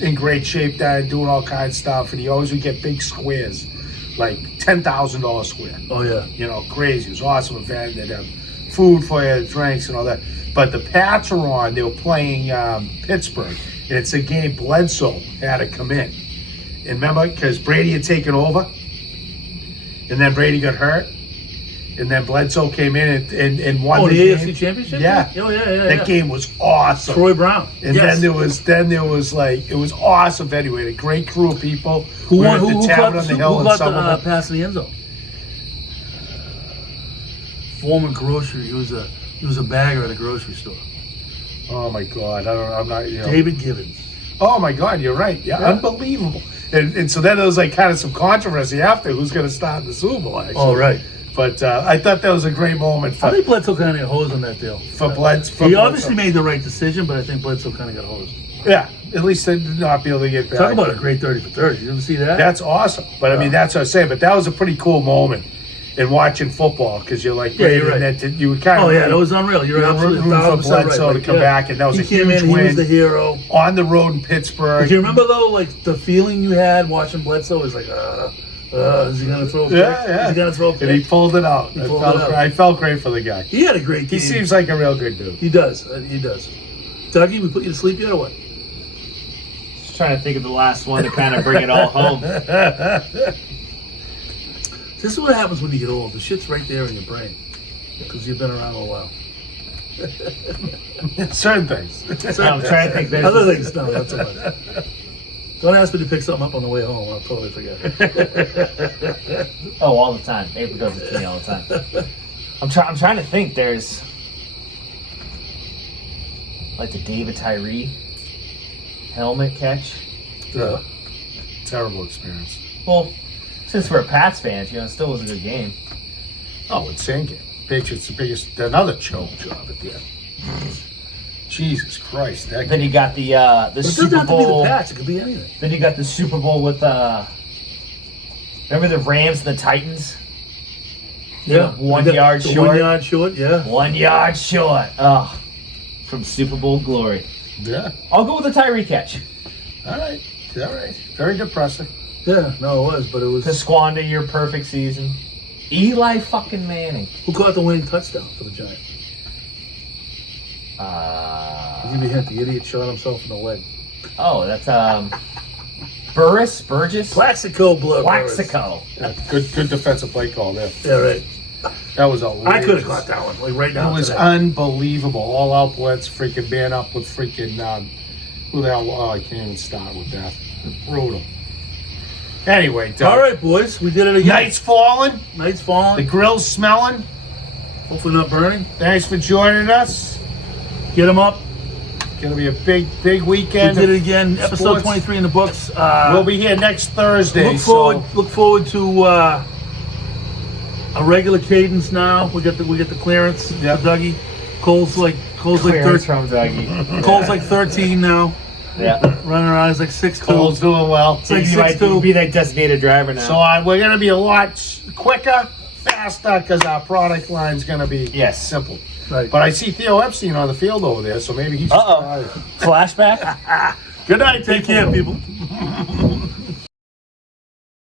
in great shape then, doing all kinds of stuff, and he always would get big squares, like $10,000 square. Oh, yeah. Crazy. It was an awesome event. They'd have food for you, drinks, and all that. But the Pats were on. They were playing Pittsburgh, and it's a game Bledsoe had to come in. And remember, because Brady had taken over, and then Brady got hurt, and then Bledsoe came in and won the game. AFC Championship? Yeah. Oh, yeah. That game was awesome. Troy Brown. And yes. then there was like, it was awesome anyway. A great crew of people. Who We were won? at the Who Tavern got on the Hill in the Somerville. pass in the end zone? Former grocery. He was a bagger at a grocery store. Oh my God. I'm not, David Givens. Oh my God, you're right. Yeah. Unbelievable. And so then there was like kind of some controversy after who's going to start in the Super Bowl, actually. Oh, right. But I thought that was a great moment I think Bledsoe kind of got hosed on that deal. for Bledsoe. He obviously made the right decision, but I think Bledsoe kind of got hosed. Yeah, at least they did not be able to get back. Talk about a great 30 for 30. You ever see that? That's awesome. But I mean, that's what I'm saying. But that was a pretty cool moment in watching football because you're like, Yeah, you're and right. that you would kind of. Oh, yeah, that was unreal. You're absolutely rooting for 1,000% Bledsoe right. to come back, and that was he a came huge in, win. He was the hero. On the road in Pittsburgh. Do you remember, though, like, the feeling you had watching Bledsoe was like, is he going to throw a pick? Yeah. Is he going to throw a pick? And he pulled it out. pulled it out. I felt great for the guy. He had a great game. He seems like a real good dude. He does. He does. Dougie, we put you to sleep yet or what? Just trying to think of the last one to kind of bring it all home. This is what happens when you get old. The shit's right there in your brain because you've been around a while. Certain things. I'm trying to think. There's Other things, no, that's all right. Don't ask me to pick something up on the way home. I'll totally forget. Oh, all the time. April does it to me all the time. I'm trying to think. There's like the David Tyree helmet catch. Yeah. Terrible experience. Well, since we're Pats fans, it still was a good game. Oh, insane game. Patriots the biggest, another choke job at the end. Jesus Christ! That Then game. you got the It doesn't Super have to be the Bowl. Pats. It could be anything. Then you got the Super Bowl with remember the Rams and the Titans? Yeah. 1 The yard 1 short. yard short, yeah. 1 yard short. Oh, from Super Bowl glory. Yeah. I'll go with the Tyree catch. All right. Very depressing. Yeah, no, it was, but it was. To squander your perfect season. Eli fucking Manning. Who caught the winning touchdown for the Giants? I'll give you a hint. The idiot shot himself in the leg. Oh, that's Burgess? Plaxico blood. Plaxico. Yeah, good defensive play call there. Yeah, right. That was a. I could have caught that one, like right now. It was today. unbelievable. All out blitz, freaking man up with freaking. Who the hell? Oh, I can't even start with that. Brutal. Anyway, Doug, All right, boys, we did it again. night's falling. Night's The falling. grill's smelling. Hopefully not burning. Thanks for joining us. Get them up. Gonna be a big We weekend. did it again. Episode Sports. 23 in the books. We'll be here next Thursday. Look forward to a regular cadence now. We get the clearance. Yep. For Dougie. Cole's like Clearance 13. from Dougie. Cole's like 13 now. Yeah. Running around. He's like 6'2". Cole's doing well. It's like He might 6'2". be that designated driver now. So we're gonna be a lot quicker, faster, because our product line's gonna be Yes. simple. Right. But I see Theo Epstein on the field over there, so maybe he's. Flashback? Good night. Take care, people.